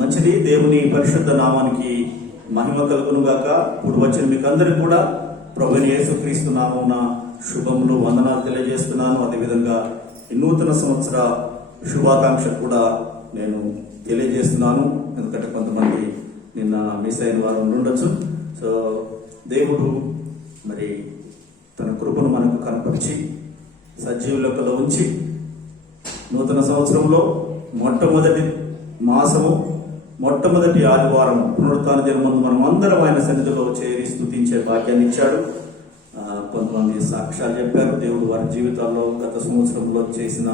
మంచిది. దేవుని పరిశుద్ధ నామానికి మహిమ కలుగును గాక. ఇప్పుడు వచ్చిన మీకు అందరికీ కూడా ప్రభువైన యేసుక్రీస్తు నామమున శుభములు, వందనాలు తెలియజేస్తున్నాను. అదేవిధంగా ఈ నూతన సంవత్సర శుభాకాంక్షలు కూడా నేను తెలియజేస్తున్నాను. ఎందుకంటే కొంతమంది నిన్న మిస్ అయిన వారు ఉండొచ్చు. సో దేవుడు మరి తన కృపను మనకు కనపరిచి సజీవులకలో ఉంచి నూతన సంవత్సరంలో మొట్టమొదటి మాసము మొట్టమొదటి ఆదివారం పునరుత్థాన దినమందు మనం అందరం ఆయన సన్నిధిలో చేరి స్తుతించే భాగ్యాన్ని ఇచ్చాడు. కొంతమంది సాక్ష్యాలు చెప్పారు. దేవుడు వారి జీవితాల్లో గత సంవత్సరంలో చేసిన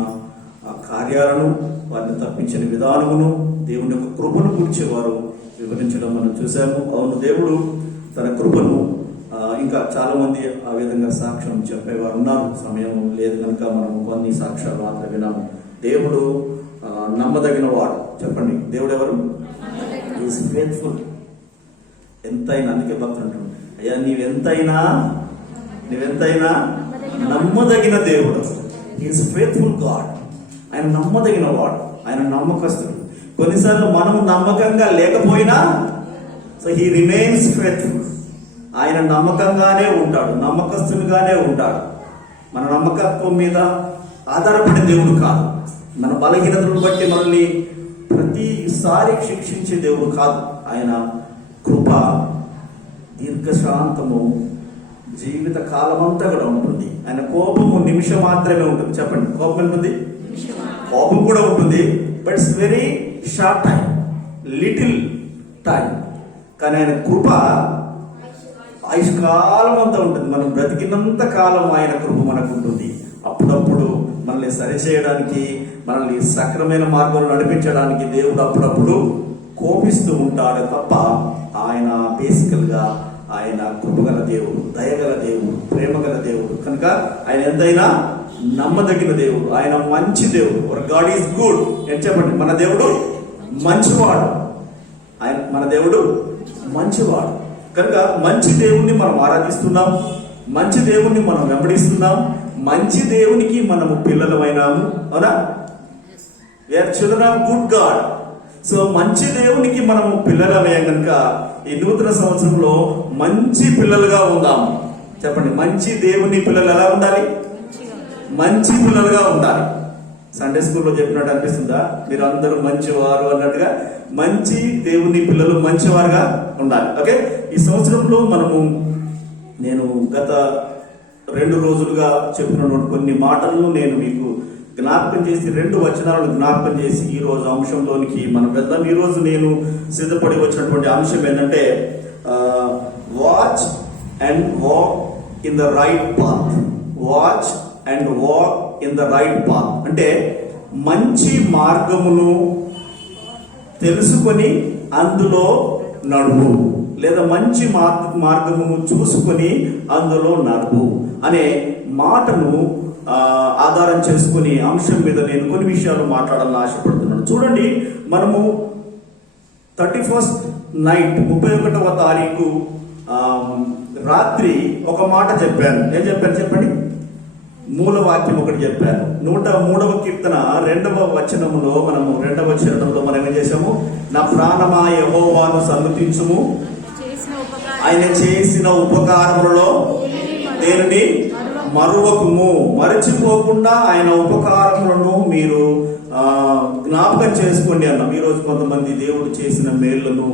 ఆ కార్యాలను, వారిని తప్పించిన విధానమును, దేవుని యొక్క కృపను గురించి వారు వివరించడం మనం చూసాము. అవును, దేవుడు తన కృపను ఇంకా చాలా మంది ఆ విధంగా సాక్ష్యం చెప్పేవారు ఉన్నారు. సమయం లేదు కనుక మనం కొన్ని సాక్ష్యాలు మాత్రం విన్నాము. దేవుడు నమ్మదగిన వాడు. చెప్పండి, దేవుడు ఎవరు? Is faithful. ఎంతైనా, అందుకే భక్తులు అంటాడు, అయ్యా నీవెంతైనా నమ్మదగిన దేవుడు. Is faithful God. ఆయన నమ్మదగిన వాడు, ఆయన నమ్మకస్తుడు. కొన్నిసార్లు మనం నమ్మకంగా లేకపోయినా సో హీ రిమైన్స్ ఫెయిత్ఫుల్. ఆయన నమ్మకంగానే ఉంటాడు, నమ్మకస్తునిగానే ఉంటాడు. మన నమ్మకత్వం మీద ఆధారపడే దేవుడు కాదు. మన బలహీనతలను బట్టి మనల్ని ప్రతిసారి శిక్షించే దేవుడు కాదు. ఆయన కృప, దీర్ఘశాంతము జీవిత కాలమంతా కూడా ఉంటుంది. ఆయన కోపము నిమిషం మాత్రమే ఉంటుంది. చెప్పండి, కోపం ఉంటుంది, కోపం కూడా ఉంటుంది, but it's very short time, little time. కానీ ఆయన కృప ఆయుష్కాలం అంతా ఉంటుంది. మనం బ్రతికినంత కాలం ఆయన కృప మనకు ఉంటుంది. అప్పుడప్పుడు మనల్ని సరిచేయడానికి, మనల్ని సక్రమైన మార్గంలో నడిపించడానికి దేవుడు అప్పుడప్పుడు కోపిస్తూ ఉంటాడు తప్ప ఆయన బేసికల్ గా ఆయన కృపగల దేవుడు, దయగల దేవుడు, ప్రేమగల దేవుడు. కనుక ఆయన ఎంతైనా నమ్మదగిన దేవుడు. ఆయన మంచి దేవుడు. Hour God is good. ఏం చెప్పండి, మన దేవుడు మంచివాడు. మన దేవుడు మంచివాడు. కనుక మంచి దేవుణ్ణి మనం ఆరాధిస్తున్నాం, మంచి దేవుణ్ణి మనం వెంబడిస్తున్నాం, మంచి దేవునికి మనము పిల్లలమైనాము. అవునా? We are children of good God. So మంచి దేవునికి మనము పిల్లలమే కనుక ఈ నూతన సంవత్సరంలో మంచి పిల్లలుగా ఉందాము. చెప్పండి, మంచి దేవుని పిల్లలు ఎలా ఉండాలి? మంచి పిల్లలుగా ఉండాలి. సండే స్కూల్లో చెప్పినట్టు అనిపిస్తుందా? మీరు అందరూ మంచివారు అన్నట్టుగా మంచి దేవుని పిల్లలు మంచివారుగా ఉండాలి. ఓకే, ఈ సంవత్సరంలో నేను గత 2 రోజులుగా చెప్పినటువంటి కొన్ని మాటలను నేను మీకు జ్ఞాపకం చేసి, 2 వచనాలను జ్ఞాపకం చేసి ఈ రోజు అంశంలోనికి మనం వెళ్దాం. ఈ రోజు నేను సిద్ధపడి వచ్చినటువంటి అంశం ఏంటంటే watch and walk in the right path. Watch and walk in the right path అంటే మంచి మార్గమును తెలుసుకొని అందులో నడువు, లేదా మంచి మార్గమును చూసుకొని అందులో నడువు అనే మాటను ఆధారం చేసుకుని అంశం మీద నేను కొన్ని విషయాలు మాట్లాడాలని ఆశపడుతున్నాను. చూడండి, మనము 31st నైట్ 31వ తారీఖు రాత్రి ఒక మాట చెప్పాను. ఏం చెప్పాను చెప్పండి? మూల వాక్యం ఒకటి చెప్పాను. 103వ కీర్తన 2వ వచనంలో మనం ఏం చేసాము? నా ప్రాణమా యెహోవాను సన్నుతించుము, ఆయన చేసిన ఉపకారములలో దేనిని మరువకుము. మరచిపోకుండా ఆయన ఉపకారములను మీరు జ్ఞాపకం చేసుకోండి అన్నాం. ఈ రోజు కొంతమంది దేవుడు చేసిన మేళ్లను,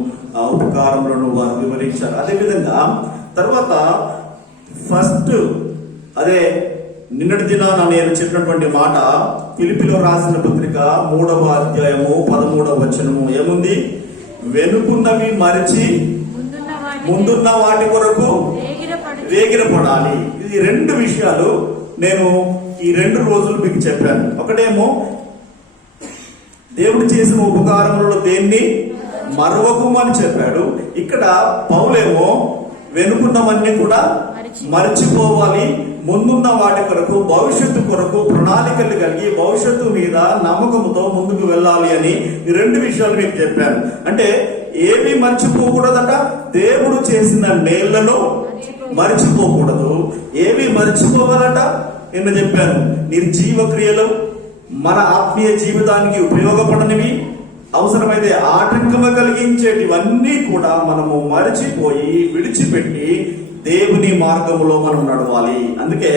ఉపకారములను వారు వివరించారు. అదేవిధంగా తర్వాత నిన్నటి దినాన నేను చెప్పినటువంటి మాట ఫిలిప్పీలో రాసిన పత్రిక 3వ అధ్యాయము 13వ వచనము ఏముంది? వెనుకున్నవి మరచి ముందున్న వాటి కొరకు వేగిరపడాలి. ఈ 2 విషయాలు నేను ఈ 2 రోజులు మీకు చెప్పాను. ఒకటేమో దేవుడు చేసిన ఉపకారములలో దేన్ని మరవకుమని చెప్పాడు. ఇక్కడ పౌలేమో వెనుకున్నవన్నీ కూడా మర్చిపోవాలి, ముందున్న వాటి కొరకు, భవిష్యత్తు కొరకు ప్రణాళికలు కలిగి భవిష్యత్తు మీద నమ్మకంతో ముందుకు వెళ్ళాలి అని ఈ 2 విషయాలు మీకు చెప్పాను. అంటే ఏమి మర్చిపోకూడదట? దేవుడు చేసిన మేళ్లను మర్చిపోకూడదు. ఏమి మర్చిపోవాలట? నిన్న చెప్పాను, నిర్జీవ క్రియలు, మన ఆత్మీయ జీవితానికి ఉపయోగపడనివి, అవసరమైతే ఆటంకము కలిగించేటివన్నీ కూడా మనము మరచిపోయి విడిచిపెట్టి దేవుని మార్గములో మనం నడవాలి. అందుకే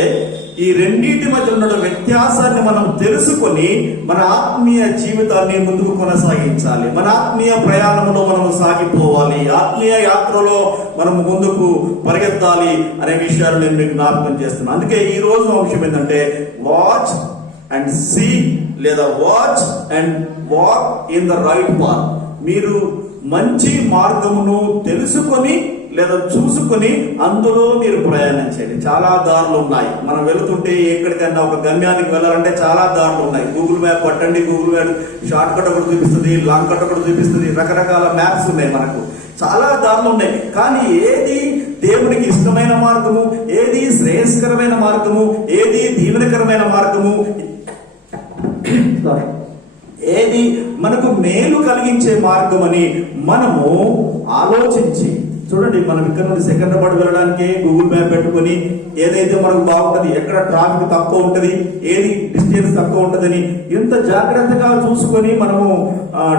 ఈ రెండింటి మధ్య ఉన్న వ్యత్యాసాన్ని మనం తెలుసుకొని మన ఆత్మీయ జీవితాన్ని ముందుకు కొనసాగించాలి. మన ఆత్మీయ ప్రయాణంలో మనం సాగిపోవాలి. ఆత్మీయ యాత్రలో మనం ముందుకు పరిగెత్తాలి అనే విషయాలు నేను మీకు జ్ఞాపకం చేస్తున్నాను. అందుకే ఈ రోజు అంశం ఏంటంటే వాచ్ అండ్ సీ లేదా watch and walk in the right path. మీరు మంచి మార్గమును తెలుసుకొని లేదా చూసుకొని అందులో మీరు ప్రయాణం చేయండి. చాలా దారులు ఉన్నాయి. మనం వెళుతుంటే ఎక్కడికైనా ఒక గమ్యానికి వెళ్ళాలంటే చాలా దారులు ఉన్నాయి. గూగుల్ మ్యాప్ పట్టండి, గూగుల్ మ్యాప్ షార్ట్ కట్ ఒకటి చూపిస్తుంది, లాంగ్ కట్ ఒకటి చూపిస్తుంది, రకరకాల మ్యాప్స్ ఉన్నాయి. మనకు చాలా దారులు ఉన్నాయి. కానీ ఏది దేవునికి ఇష్టమైన మార్గము, ఏది శ్రేయస్కరమైన మార్గము, ఏది దీవెనకరమైన మార్గము, ఏది మనకు మేలు కలిగించే మార్గం అని మనము ఆలోచించి చూడండి. మనం ఇక్కడ నుండి సికింద్రాబాద్ వెళ్ళడానికి గూగుల్ మ్యాప్ పెట్టుకొని ఏదైతే మనకు బాగుంటది, ఎక్కడ ట్రాఫిక్ తక్కువ ఉంటది, ఏది డిస్టెన్స్ తక్కువ ఉంటదని ఎంత జాగ్రత్తగా చూసుకొని మనము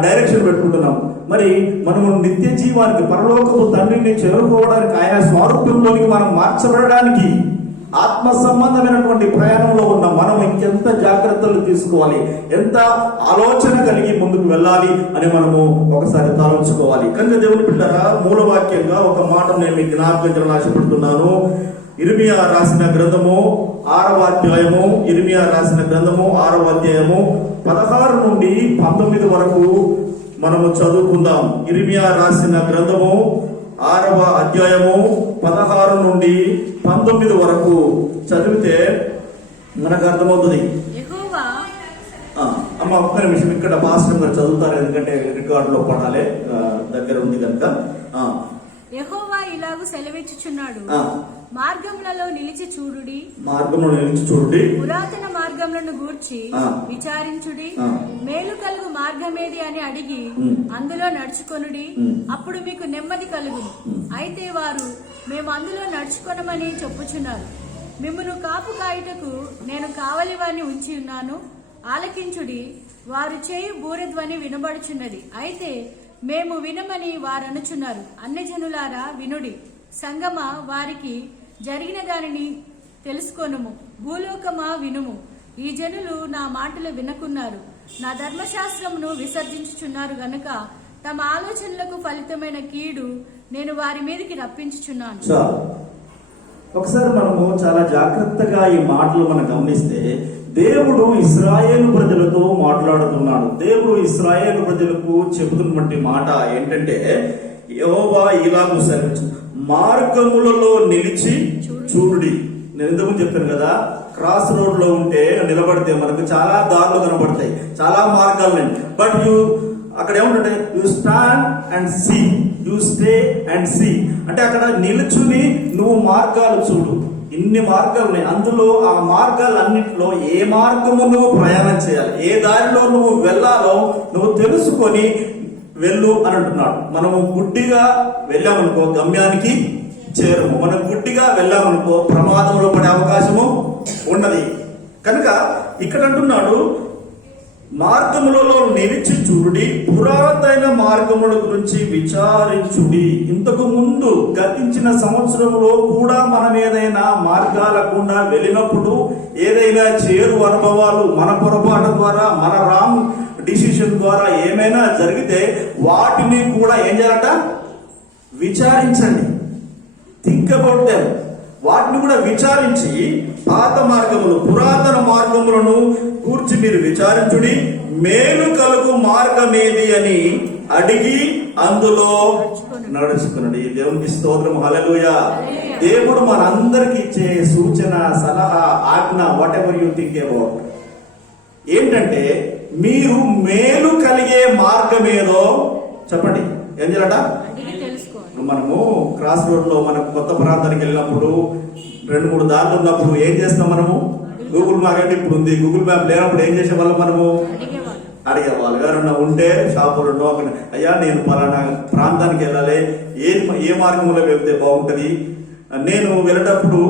డైరెక్షన్ పెట్టుకుంటున్నాం. మరి మనము నిత్య జీవానికి పరలోకపు తండ్రిని చేరుకోవడానికి ఆయన స్వారూప్యంలోనికి మనం మార్చబడడానికి ఆత్మ సంబంధమైనటువంటి ప్రయాణంలో ఉన్న మనం ఇంకెంత జాగ్రత్తలు తీసుకోవాలి, ఎంత ఆలోచన కలిగి ముందుకు వెళ్ళాలి అని మనము ఒకసారి తలంచుకోవాలి. కనుక దేవుని బిడ్డలారా, మూలవాక్యంగా ఒక మాట నేను మీకు జ్ఞాపకం ఆశపడుతున్నాను. ఇర్మియా రాసిన గ్రంథము 6వ అధ్యాయము, ఇర్మియా రాసిన గ్రంథము 6వ అధ్యాయము 16 నుండి 19 వరకు మనము చదువుకుందాం. ఇర్మియా రాసిన గ్రంథము 6వ అధ్యాయము 16 నుండి 19 వరకు చదివితే మనకు అర్థమవుతుంది. అమ్మ ఒక్క నిమిషం, ఇక్కడ పాస్టర్ గారు చదువుతారు, ఎందుకంటే రికార్డులో పడాలి, దగ్గర ఉంది కనుక. యెహోవా ఇలాగు సెలవిచ్చుచున్నాడు, మార్గములలో నిలిచి చూడుడి, పురాతన మార్గములను గూర్చి విచారించుడి, మేలు కలుగు మార్గమేది అని అడిగి అందులో నడుచుకొనుడి, అప్పుడు మీకు నెమ్మది కలుగును. అయితే వారు మేము అందులో నడుచుకొనమని చెప్పుచున్నారు. మిమ్మును కాపు కాయుటకు నేను కావలి వారిని ఉంచి ఉన్నాను, ఆలకించుడి. వారు చేయు బూరధ్వని వినబడుచున్నది, అయితే మేము వినమని వారనుచున్నారు. అన్యజనులారా వినుడి, సంగమ వారికి జరిగిన దానిని తెలుసుకొనుము, భూలోకమా వినుము. ఈ జనులు నా మాటలు వినకున్నారు, నా ధర్మశాస్త్రమును విసర్జించుచున్నారు గనుక తమ ఆలోచనలకు ఫలితమైన కీడు నేను వారి మీదకి రప్పించుచున్నాను. ఒకసారి మనము చాలా జాగ్రత్తగా ఈ మాటలు మనం గమనిస్తే, దేవుడు ఇశ్రాయేలు ప్రజలతో మాట్లాడుతున్నాడు. దేవుడు ఇశ్రాయేలు ప్రజలకు చెబుతున్నటువంటి మాట ఏంటంటే, యెహోవా ఇలాగు సెలవిచ్చు, మార్గములలో నిలిచి చూడుడి. నేను ఎందుకు చెప్పాను కదా, క్రాస్ రోడ్ లో ఉంటే నిలబడితే మనకు చాలా దారులు కనబడతాయి, చాలా మార్గాలు. బట్ అక్కడ ఏమంటే you stand and see, you stay and see అంటే అక్కడ నిలుచుని నువ్వు మార్గాలు చూడు. ఇన్ని మార్గాలు ఉన్నాయి, అందులో ఆ మార్గాలన్నింటిలో ఏ మార్గము నువ్వు ప్రయాణం చేయాలి, ఏ దారిలో నువ్వు వెళ్ళాలో నువ్వు తెలుసుకొని వెళ్ళు అని అంటున్నాడు. మనము గుడ్డిగా వెళ్ళామనుకో గమ్యానికి చేరము, మనం గుడ్డిగా వెళ్ళామనుకో ప్రమాదంలో పడే అవకాశము ఉన్నది. కనుక ఇక్కడ అంటున్నాడు, మార్గములలో నిలిచి చూడుడి, పురాతన మార్గముల గురించి విచారించుడి. ఇంతకు ముందు గతించిన సంవత్సరంలో కూడా మనం ఏదైనా మార్గాల గుండా వెళ్ళినప్పుడు ఏదైనా చేరు అనుభవాలు మన పొరపాటు ద్వారా, మన రాంగ్ డిసిషన్ ద్వారా ఏమైనా జరిగితే వాటిని కూడా ఏం చేయాలట, విచారించండి. Think about them. వాటిని కూడా విచారించి పాత మార్గములు, పురాతన మార్గములను కూర్చి మీరు విచారించుడి, మేలు కలుగు మార్గమేది అని అడిగి అందులో నడుచుకునండి. దేవునికి స్తోత్రం, హల్లెలూయా. దేవుడు మనందరికి ఇచ్చే సూచన, సలహా, ఆజ్ఞ, what ever you think about ఏంటంటే, మీరు మేలు కలిగే మార్గం ఏదో చెప్పండి. ఏం చేయాలట, మనము క్రాస్ రోడ్ లో మనకు కొత్త ప్రాంతానికి వెళ్ళినప్పుడు 2-3 దారులు ఉన్నప్పుడు ఏం చేస్తాం, మనము గూగుల్ మ్యాప్ ఇప్పుడు ఉంది, గూగుల్ మ్యాప్ లేనప్పుడు ఏం చేసేవాళ్ళం, మనము అడిగేవాళ్ళు. ఎవరన్నా ఉంటే షాపులో, అయ్యా నేను పలానా ప్రాంతానికి వెళ్ళాలి, ఏ మార్గంలో వెళ్తే బాగుంటది, నేను వెళ్ళేటప్పుడు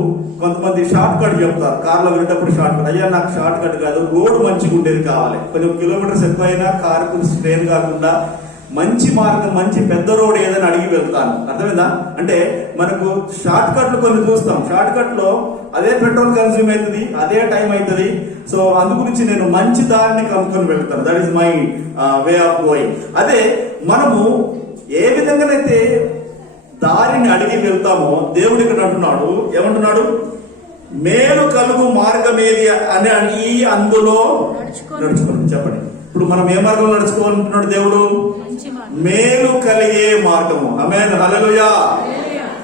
కొంతమంది షార్ట్ కట్ చెప్తారు, కార్లో వెళ్ళేటప్పుడు షార్ట్ కట్. అయ్యా నాకు షార్ట్ కట్ కాదు, రోడ్ మంచిగా ఉండేది కావాలి, కొంచెం కిలోమీటర్స్ ఎక్కువైనా కారుకు స్ట్రెయిన్ కాకుండా మంచి మార్గం, మంచి పెద్ద రోడ్ ఏదైనా అడిగి వెళ్తాను. అర్థమైందా? అంటే మనకు షార్ట్ కట్లు కొన్ని చూస్తాం, షార్ట్ కట్ లో అదే పెట్రోల్ కన్స్యూమ్ అవుతుంది, అదే టైం అవుతుంది. సో అందు గురించి నేను మంచి దారిని కనుక్కొని వెళ్తాను. That is my way of going. అదే మనము ఏ విధంగానైతే దారిని అడిగి వెళ్తామో దేవుడు ఇక్కడ అంటున్నాడు, ఏమంటున్నాడు? మేలు కలుగు మార్గం ఏది అని అందులో నడుచుకోండి. చెప్పండి, ఇప్పుడు మనం ఏ మార్గంలో నడుచుకోవాలంటున్నాడు దేవుడు? మేలు కలిగే మార్గము. ఆమేన్, హల్లెలూయా.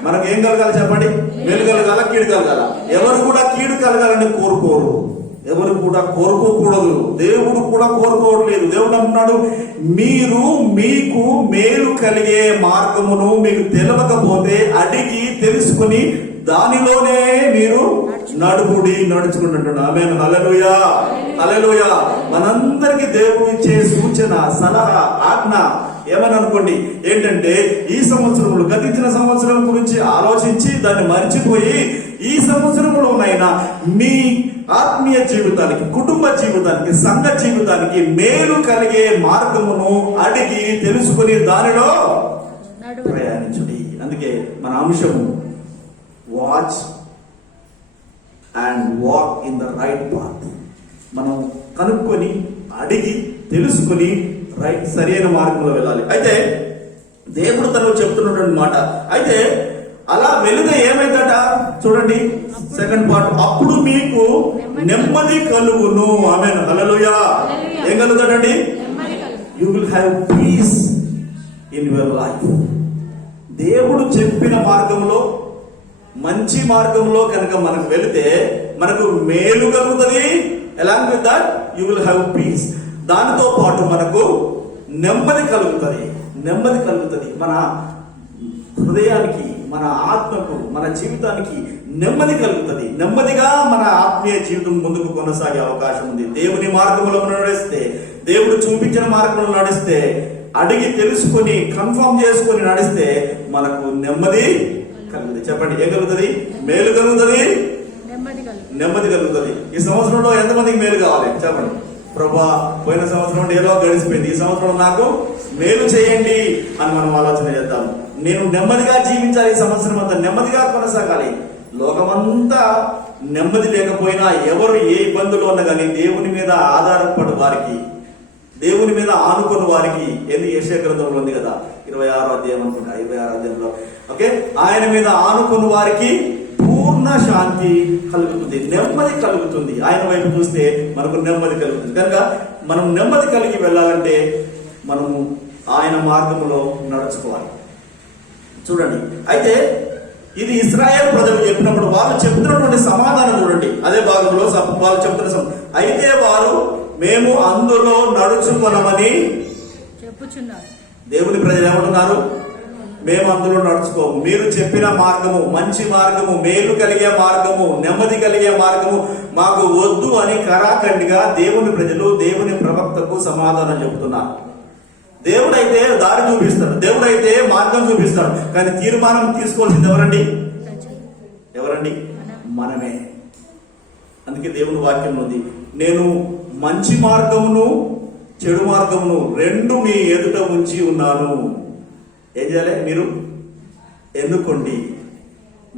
మనకు ఏం కలగాలి చెప్పండి? మేలు కలగాల, కీడు కలగాల. ఎవరు కూడా కీడు కలగాలని కోరుకోరు, ఎవరు కూడా కోరుకోకూడదు, దేవుడు కూడా కోరుకోవట్లేదు. దేవుడు అంటున్నాడు, మీరు మీకు మేలు కలిగే మార్గమును మీకు తెలియకపోతే అడిగి తెలుసుకుని దానిలోనే మీరు నడుచుకుంటుంటాడు. ఆమేన్, హల్లెలూయా, హల్లెలూయా. మనందరికి దేవుడు ఇచ్చే సూచన, సలహా, ఆజ్ఞ ఏమని అనుకోండి ఏంటంటే, ఈ సంవత్సరంలో గతించిన సంవత్సరం గురించి ఆలోచించి దాన్ని మర్చిపోయి ఈ సంవత్సరంలోనైనా మీ ఆత్మీయ జీవితానికి, కుటుంబ జీవితానికి, సంఘ జీవితానికి మేలు కలిగే మార్గమును అడిగి తెలుసుకుని దానిలో ప్రయాణించుడి. అందుకే మన అంశము watch and walk in the right path. మనం కనుక్కొని అడిగి తెలుసుకుని సరైన మార్గంలో వెళ్ళాలి. అయితే దేవుడు తను చెప్తున్నటువంటి మాట. అయితే అలా వెళితే ఏమైందట చూడండి, సెకండ్ పార్ట్, అప్పుడు మీకు నెమ్మది కలుగును. ఆమేన్, హల్లెలూయా. ఏం కలుగుతాడండి? You will have peace in your life. దేవుడు చెప్పిన మార్గంలో, మంచి మార్గంలో కనుక మనకు వెళితే మనకు మేలు కలుగుతుంది. Along with that you will have piece. దానితో పాటు మనకు నెమ్మది కలుగుతుంది. నెమ్మది కలుగుతుంది. మన హృదయానికి, మన ఆత్మకు, మన జీవితానికి నెమ్మది కలుగుతుంది. నెమ్మదిగా మన ఆత్మీయ జీవితం ముందుకు కొనసాగే అవకాశం ఉంది. దేవుని మార్గంలో నడిస్తే, దేవుడు చూపించిన మార్గంలో నడిస్తే, అడిగి తెలుసుకొని కన్ఫర్మ్ చేసుకొని నడిస్తే మనకు నెమ్మది కలుగుతుంది. చెప్పండి, ఏం కలుగుతుంది? మేలు కలుగుతుంది, నెమ్మది కలుగుతుంది. ఈ సంవత్సరంలో ఎంతమందికి మేలు కావాలి చెప్పండి? ప్రభా, పోయిన సంవత్సరం ఏదో గడిచిపోయింది, ఈ సంవత్సరం నాకు మేలు చేయండి అని మనం ఆలోచన చేద్దాం. నేను నెమ్మదిగా జీవించాలి, ఈ సంవత్సరం అంతా నెమ్మదిగా కొనసాగాలి. లోకమంతా నెమ్మది లేకపోయినా, ఎవరు ఏ ఇబ్బందులు ఉన్నా కానీ దేవుని మీద ఆధారపడు వారికి, దేవుని మీద ఆనుకున్న వారికి, ఎన్ని యెషయా గ్రంథంలో ఉంది కదా, 26వ అధ్యాయం అనుకుంటా, 26వ అధ్యాయంలో, ఓకే, ఆయన మీద ఆనుకున్న వారికి పూర్ణ శాంతి కలుగుతుంది, నెమ్మది కలుగుతుంది. ఆయన వైపు చూస్తే మనకు నెమ్మది కలుగుతుంది. కనుక మనం నెమ్మది కలిగి వెళ్ళాలంటే మనము ఆయన మార్గంలో నడుచుకోవాలి. చూడండి, అయితే ఇది ఇశ్రాయేలు ప్రజలు చెప్పినప్పుడు వాళ్ళు చెప్తున్నటువంటి సమాధానం చూడండి. అదే భాగంలో వాళ్ళు చెప్తున్న అయితే వారు మేము అందులో నడుచుకొనమని చెప్పుచున్నారు. దేవుని ప్రజలు ఏమంటున్నారు? మేము అందులో నడుచుకోము. మీరు చెప్పిన మార్గము, మంచి మార్గము, మేలు కలిగే మార్గము, నెమ్మది కలిగే మార్గము మాకు వద్దు అని కరాఖండిగా దేవుని ప్రజలు దేవుని ప్రవక్తకు సమాధానం చెబుతున్నారు. దేవుడైతే దారి చూపిస్తాడు, దేవుడైతే మార్గం చూపిస్తాడు, కానీ తీర్మానం తీసుకోవాల్సింది ఎవరండి? మనమే. అందుకే దేవుని వాక్యం ఉంది, నేను మంచి మార్గమును చెడు మార్గమును రెండు మీ ఎదుట ఉంచి ఉన్నాను. ఏం చేయాలి? మీరు ఎన్నుకోండి,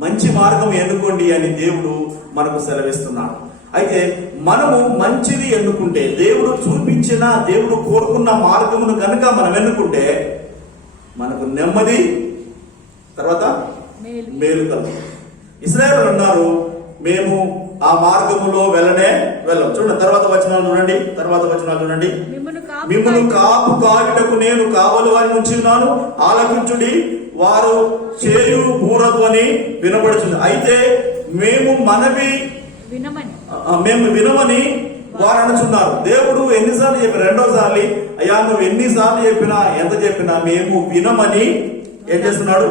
మంచి మార్గం ఎన్నుకోండి అని దేవుడు మనకు సెలవిస్తున్నాడు. అయితే మనము మంచిది ఎన్నుకుంటే, దేవుడు చూపించిన, దేవుడు కోరుకున్న మార్గమును కనుక మనం ఎన్నుకుంటే మనకు నెమ్మది, తర్వాత మేలు కలుగుతుంది. ఇశ్రాయేలు అన్నారు, మేము ఆ మార్గములో వెళ్ళం. చూడండి, తర్వాత వచనాలు చూడండి. మిమ్మును కాపు కాయుటకు నేను కావలి వారిని ఉంచి ఉన్నాను, ఆలకించుడి, వారు చేయు బూరధ్వని వినబడుతుంది. అయితే మేము వినమని వారు అనుచున్నారు. దేవుడు ఎన్నిసార్లు చెప్పి, రెండోసారి అయ్యా నువ్వు ఎన్నిసార్లు చెప్పినా, ఎంత చెప్పినా మేము వినమని ఏం చేస్తున్నాడు?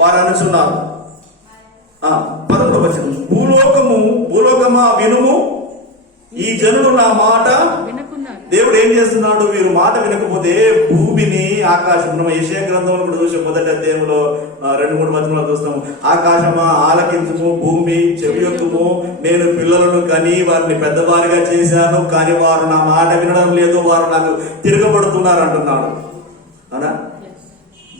వారు అనుచున్నారు. 11వ వచనం, భూలోకమా వినుము, ఈ జనులు నా మాట. దేవుడు ఏం చేస్తున్నాడు? వీరు మాట వినకపోతే భూమిని, ఆకాశమును, యెషయా గ్రంథంలో కూడా చూసే మొదటి అధ్యాయంలో 2-3 వచనాలు చూస్తాము. ఆకాశమా ఆలకించుము, భూమి చెవియొక్కుము, నేను పిల్లలను కని వారిని పెద్దవారిగా చేశాను, కానీ వారు నా మాట వినడం లేదు, వారు నాకు తిరగబడుతున్నారు అంటున్నాడు. అవునా?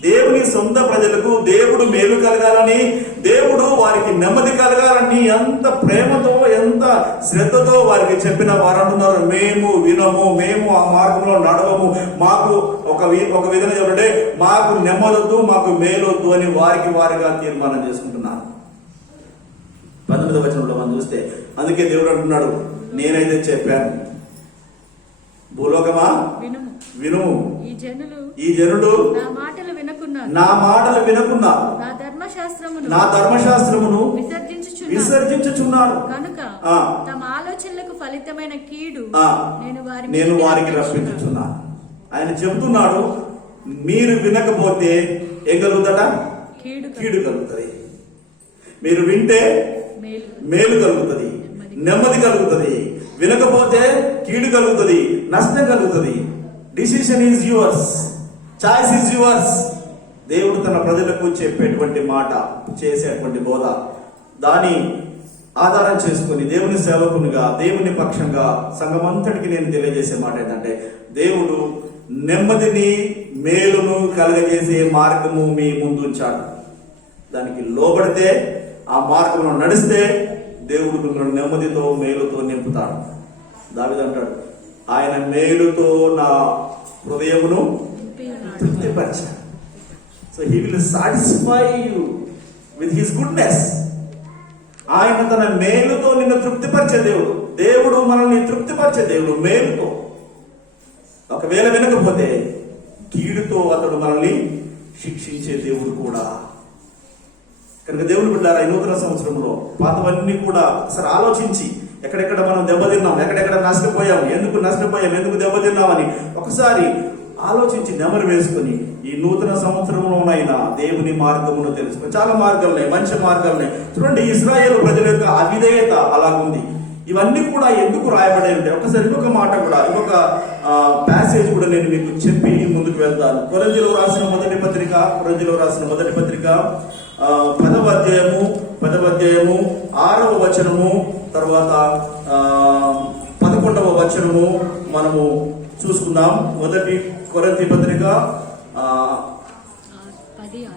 దేవుని సొంత ప్రజలకు దేవుడు మేలు కలగాలని, దేవుడు వారికి నెమ్మది కలగాలని ఎంత ప్రేమతో ఎంత శ్రద్ధతో వారికి చెప్పిన వారు అంటున్నారు, మేము వినము, మేము ఆ మార్గంలో నడవము, మాకు ఒక విధంగా చెప్పంటే మాకు నెమ్మదొద్దు, మాకు మేలొద్దు అని వారిగా తీర్మానం చేసుకుంటున్నారు. 19వ వచనంలో మనం చూస్తే అందుకే దేవుడు అంటున్నాడు, నేనైతే చెప్పాను భూలోకమా వినుము, ఈ జనులు నా మాటలు వినకున్నారు, నా ధర్మశాస్త్రమును విసర్జించుచున్నారు కనుక తమ ఆలోచనలకు ఫలితమైన కీడు నేను వారికి రప్పించుచున్నాను. ఆయన చెబుతున్నాడు, మీరు వినకపోతే ఏం కలుగుతాడ? కీడు కలుగుతుంది. మీరు వింటే మేలు కలుగుతుంది, నెమ్మది కలుగుతుంది. వినకపోతే కీడు కలుగుతుంది, నష్టం కలుగుతుంది. Decision is yours, choice is yours. దేవుడు తన ప్రజలకు చెప్పేటువంటి మాట, చేసేటువంటి బోధ, దాని ఆధారం చేసుకుని దేవుని సేవకునిగా, దేవుని పక్షంగా సంఘమంతటికి నేను తెలియజేసే మాట ఏంటంటే, దేవుడు నెమ్మదిని మేలును కలగజేసే మార్గము మీ ముందు ఉంచాడు. దానికి లోబడితే, ఆ మార్గంలో నడిస్తే దేవుడు మిమ్మల్ని నెమ్మదితో మేలుతో నింపుతాడు. దావీదు అంటాడు, ఆయన మేలుతో నా హృదయమును తృప్తిపరిచాడు. So he will satisfy you with his goodness. ఆయన తన మేలుతో నిన్ను తృప్తిపరిచే దేవుడు. దేవుడు మనల్ని తృప్తిపరిచే దేవుడు మేలుతో. ఒకవేళ వినకపోతే కీడుతో అతడు మనల్ని శిక్షించే దేవుడు కూడా. కనుక దేవుడు బిడ్డారా, ఈ నూతన సంవత్సరంలో పాతవన్నీ కూడా ఒకసారి ఆలోచించి, ఎక్కడెక్కడ మనం దెబ్బతిన్నాం, ఎక్కడెక్కడ నష్టపోయాం, ఎందుకు దెబ్బతిన్నామని ఒకసారి ఆలోచించి నెమరు వేసుకుని ఈ నూతన సంవత్సరంలోనైనా దేవుని మార్గమును తెలుసుకుని, చాలా మార్గాలున్నాయి, మంచి మార్గాలున్నాయి. చూడండి, ఇశ్రాయేలు ప్రజల యొక్క అవిధేయత అలాగుంది. ఇవన్నీ కూడా ఎందుకు రాయబడి ఉంటాయి? ఒకసారి ఇంకొక మాట కూడా, ఇంకొక ప్యాసేజ్ కూడా నేను మీకు చెప్పి ముందుకు వెళ్తాను. కొరింథీయులకు రాసిన మొదటి పత్రిక 10వ అధ్యాయము 6వ వచనము, తర్వాత 11వ వచనము మనము చూసుకుందాం. మొదటి కొరింథీ పత్రిక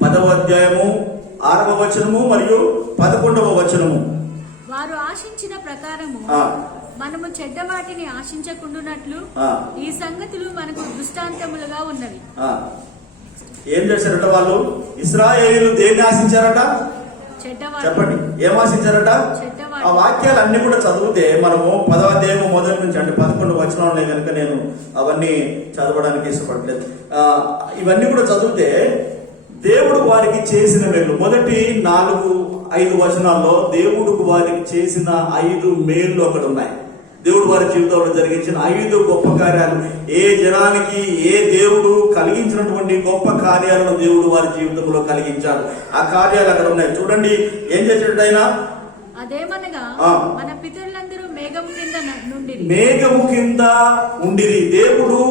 10వ అధ్యాయము 6వ వచనము మరియు 11వ వచనము. వారు ఆశించిన ప్రకారము మనము చెడ్డ వాటిని ఆశించకుండునట్లు ఈ సంగతులు మనకు దృష్టాంతములుగా ఉన్నవి. ఏం చేశారట వాళ్ళు? ఇశ్రాయేలు దేన్ని ఆశించారట? చెప్పండి, ఏం ఆశించారట? ఆ వాక్యాలు అన్ని కూడా చదివితే మనము 10వ అధ్యాయం మొదటి నుంచి, అంటే 11 వచనాలు ఉన్నాయి కనుక నేను అవన్నీ చదవడానికి ఇష్టపడలేదు. ఇవన్నీ కూడా చదివితే దేవుడు వారికి చేసిన మేలు, మొదటి 4-5 వచనాల్లో దేవుడు వారికి చేసిన 5 మేళ్ళు అక్కడ ఉన్నాయి. దేవుడు వారి జీవితంలో జరిగించిన 5 గొప్ప కార్యాలు, ఏ జనానికి ఏ దేవుడు కలిగించినటువంటి గొప్ప కార్యాలను దేవుడు వారి జీవితంలో కలిగించాడు. ఆ కార్యాలు అక్కడ ఉన్నాయి. చూడండి, ఏం చేశాడు ఆయన? అదేమనగా మన పితరులందరూ మేఘము కింద ఉండిరి. దేవుడు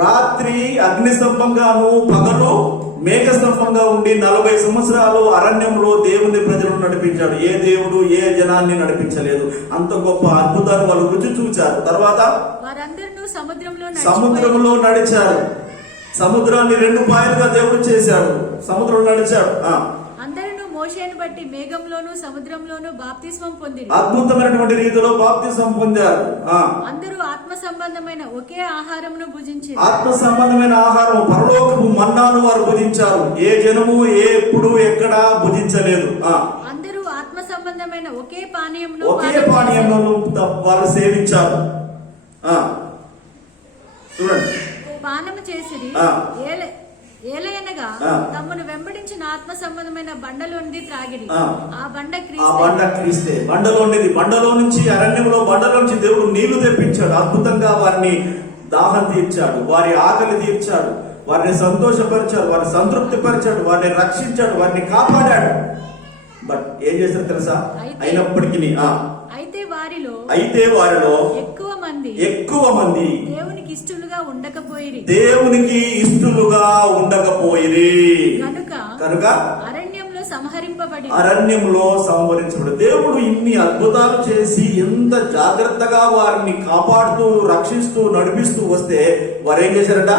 రాత్రి అగ్నిస్తంభంగాను పగలు మేఘస్తంభంగా ఉండి 40 సంవత్సరాలు అరణ్యంలో దేవుని ప్రజలను నడిపించాడు. ఏ దేవుడు ఏ జనాన్ని నడిపించలేదు. అంత గొప్ప అద్భుతాలు వాళ్ళు రుచి చూచారు. తర్వాత సముద్రంలో నడిచారు. సముద్రాన్ని 2 పాయలుగా దేవుడు చేశాడు. సముద్రంలో నడిచాడు. మోషేను బట్టి మేఘంలోను సముద్రంలోను బాప్తిస్మం పొందిరి. అద్భుతమైనటువంటి రీతిలో బాప్తిస్మం పొందారు. అందరూ ఆత్మ సంబంధమైన ఒకే ఆహారమును భుజించారు. ఆత్మ సంబంధమైన ఆహారం, పరలోకపు మన్నాను వారు భుజించారు. ఏ జనము ఎప్పుడు ఎక్కడ భుజించలేదు. అందరూ ఆత్మ సంబంధమైన ఒకే పానీయమును వారు సేవించారు. చూడండి, పానము చేసిరి. ఏలయనగా తమను వెంబడించిన ఆత్మ సంబంధమైన బండలోనిది త్రాగిరి. ఆ బండ క్రీస్తే. బండలో నుంచి అరణ్యంలో బండలో నుంచి దేవుడు నీళ్లు తెప్పించాడు. అద్భుతంగా వారిని దాహం తీర్చాడు, వారి ఆకలి తీర్చాడు, వారిని సంతోషపరిచాడు, వారిని సంతృప్తి పరిచాడు, వారిని రక్షించాడు, వారిని కాపాడాడు. బట్ ఏం చేశారు తెలుసా? అయినప్పటికీ అయితే వారిలో ఎక్కువ మంది దేవునికి ఇష్టలుగా ఉండకపోయిరి. కనుక అరణ్యంలో సంహరించబడి. దేవుడు ఇన్ని అద్భుతాలు చేసి ఎంత జాగ్రత్తగా వారిని కాపాడుతూ రక్షిస్తూ నడిపిస్తూ వస్తే వారు ఏం చేశారట?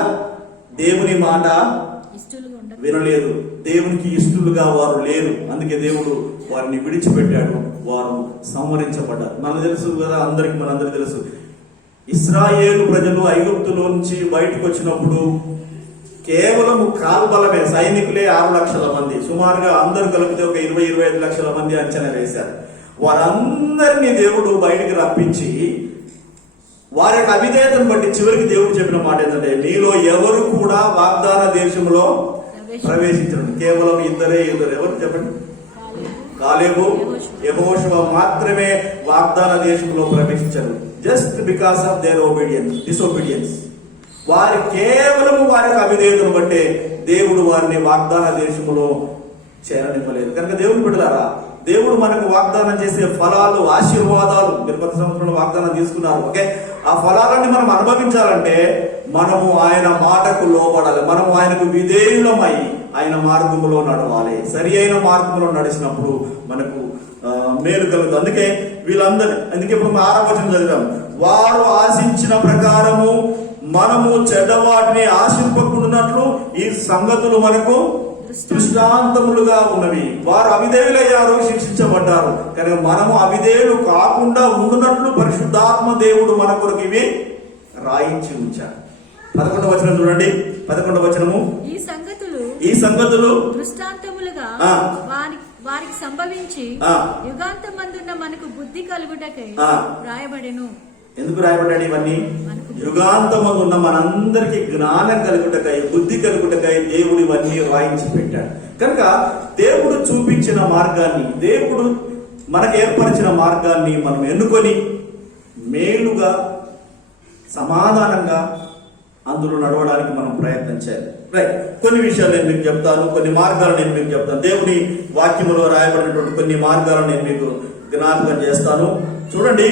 దేవుని మాట వినలేదు, దేవునికి ఇష్టలుగా వారు లేరు. అందుకే దేవుడు వారిని విడిచిపెట్టాడు, వారు సంహరించబడ్డారు. మనకు తెలుసు కదా, మనందరికీ తెలుసు, ఇశ్రాయేలు ప్రజలు ఐగుప్తులో నుంచి బయటకు వచ్చినప్పుడు కేవలం కాల్బలమే, సైనికులే 6 లక్షల మంది, సుమారుగా అందరూ కలిపితే ఒక 20-25 లక్షల మంది అంచనా వేశారు. వారందరినీ దేవుడు బయటికి రప్పించి వారి యొక్క అవిధేయతను బట్టి చివరికి దేవుడు చెప్పిన మాట ఏంటంటే, నీలో ఎవరు కూడా వాగ్దాన దేశంలో ప్రవేశించరు. కేవలం ఇద్దరు. ఎవరు చెప్పండి? కాలేబు, యెహోషువ మాత్రమే వాగ్దాన దేశంలో ప్రవేశించారు. Just because of their disobedience. వారి కేవలం వారి యొక్క అవిధేయతను బట్టే దేవుడు వారిని వాగ్దాన దేశంలో చేరనివ్వలేదు. కనుక దేవుని బిడ్డలారా, దేవుడు మనకు వాగ్దానం చేసే ఫలాలు, ఆశీర్వాదాలు, మీరు కొత్త సంవత్సరంలో వాగ్దానం తీసుకున్నారు, ఓకే? ఆ ఫలాలన్నీ మనం అనుభవించాలంటే మనము ఆయన మాటకు లోబడాలి. మనము ఆయనకు విధేయులమై ఆయన మార్గంలో నడవాలి. సరి అయిన మార్గంలో నడిచినప్పుడు మనకు మేలు కలుగుతుంది. అందుకే ఇప్పుడు 6వ వచనం చదివాం, వారు ఆశించిన ప్రకారము మనము చెడ్డవాటిని ఆశింపకుండానట్లు ఈ సంగతులు మనకు దృష్టాంతములుగా ఉన్నవి. వారు అవిధేయులయ్యారు, శిక్షించబడ్డారు. కనుక మనము అవిధేయులు కాకుండా ఉండునట్లు పరిశుద్ధాత్మ దేవుడు మన కొరకు ఇవి రాయించి ఉంచారు. 11వ వచనం చూడండి. 11వ వచనము, ఈ సంగతులు దృష్టాంతములుగా వారికి సంభవించి యుగాంతమందున్న మనకు బుద్ధి కలుగుటకై రాయబడెను. ఎందుకు రాయబడ్డాడు ఇవన్నీ? యుగాంతమందు ఉన్న మనందరికి జ్ఞానం కలుగుటకై, బుద్ధి కలుగుటకై దేవుడు ఇవన్నీ రాయించి పెట్టాడు. కనుక దేవుడు చూపించిన మార్గాన్ని, దేవుడు మనకు ఏర్పరిచిన మార్గాన్ని మనం ఎన్నుకొని మేలుగా సమాధానంగా అందులో నడవడానికి మనం ప్రయత్నం చేయాలి. రైట్, కొన్ని విషయాలు నేను మీకు చెప్తాను, కొన్ని మార్గాలు నేను మీకు చెప్తాను. దేవుని వాక్యములో రాయబడినటువంటి కొన్ని మార్గాలు నేను మీకు జ్ఞాపకం చేస్తాను. చూడండి,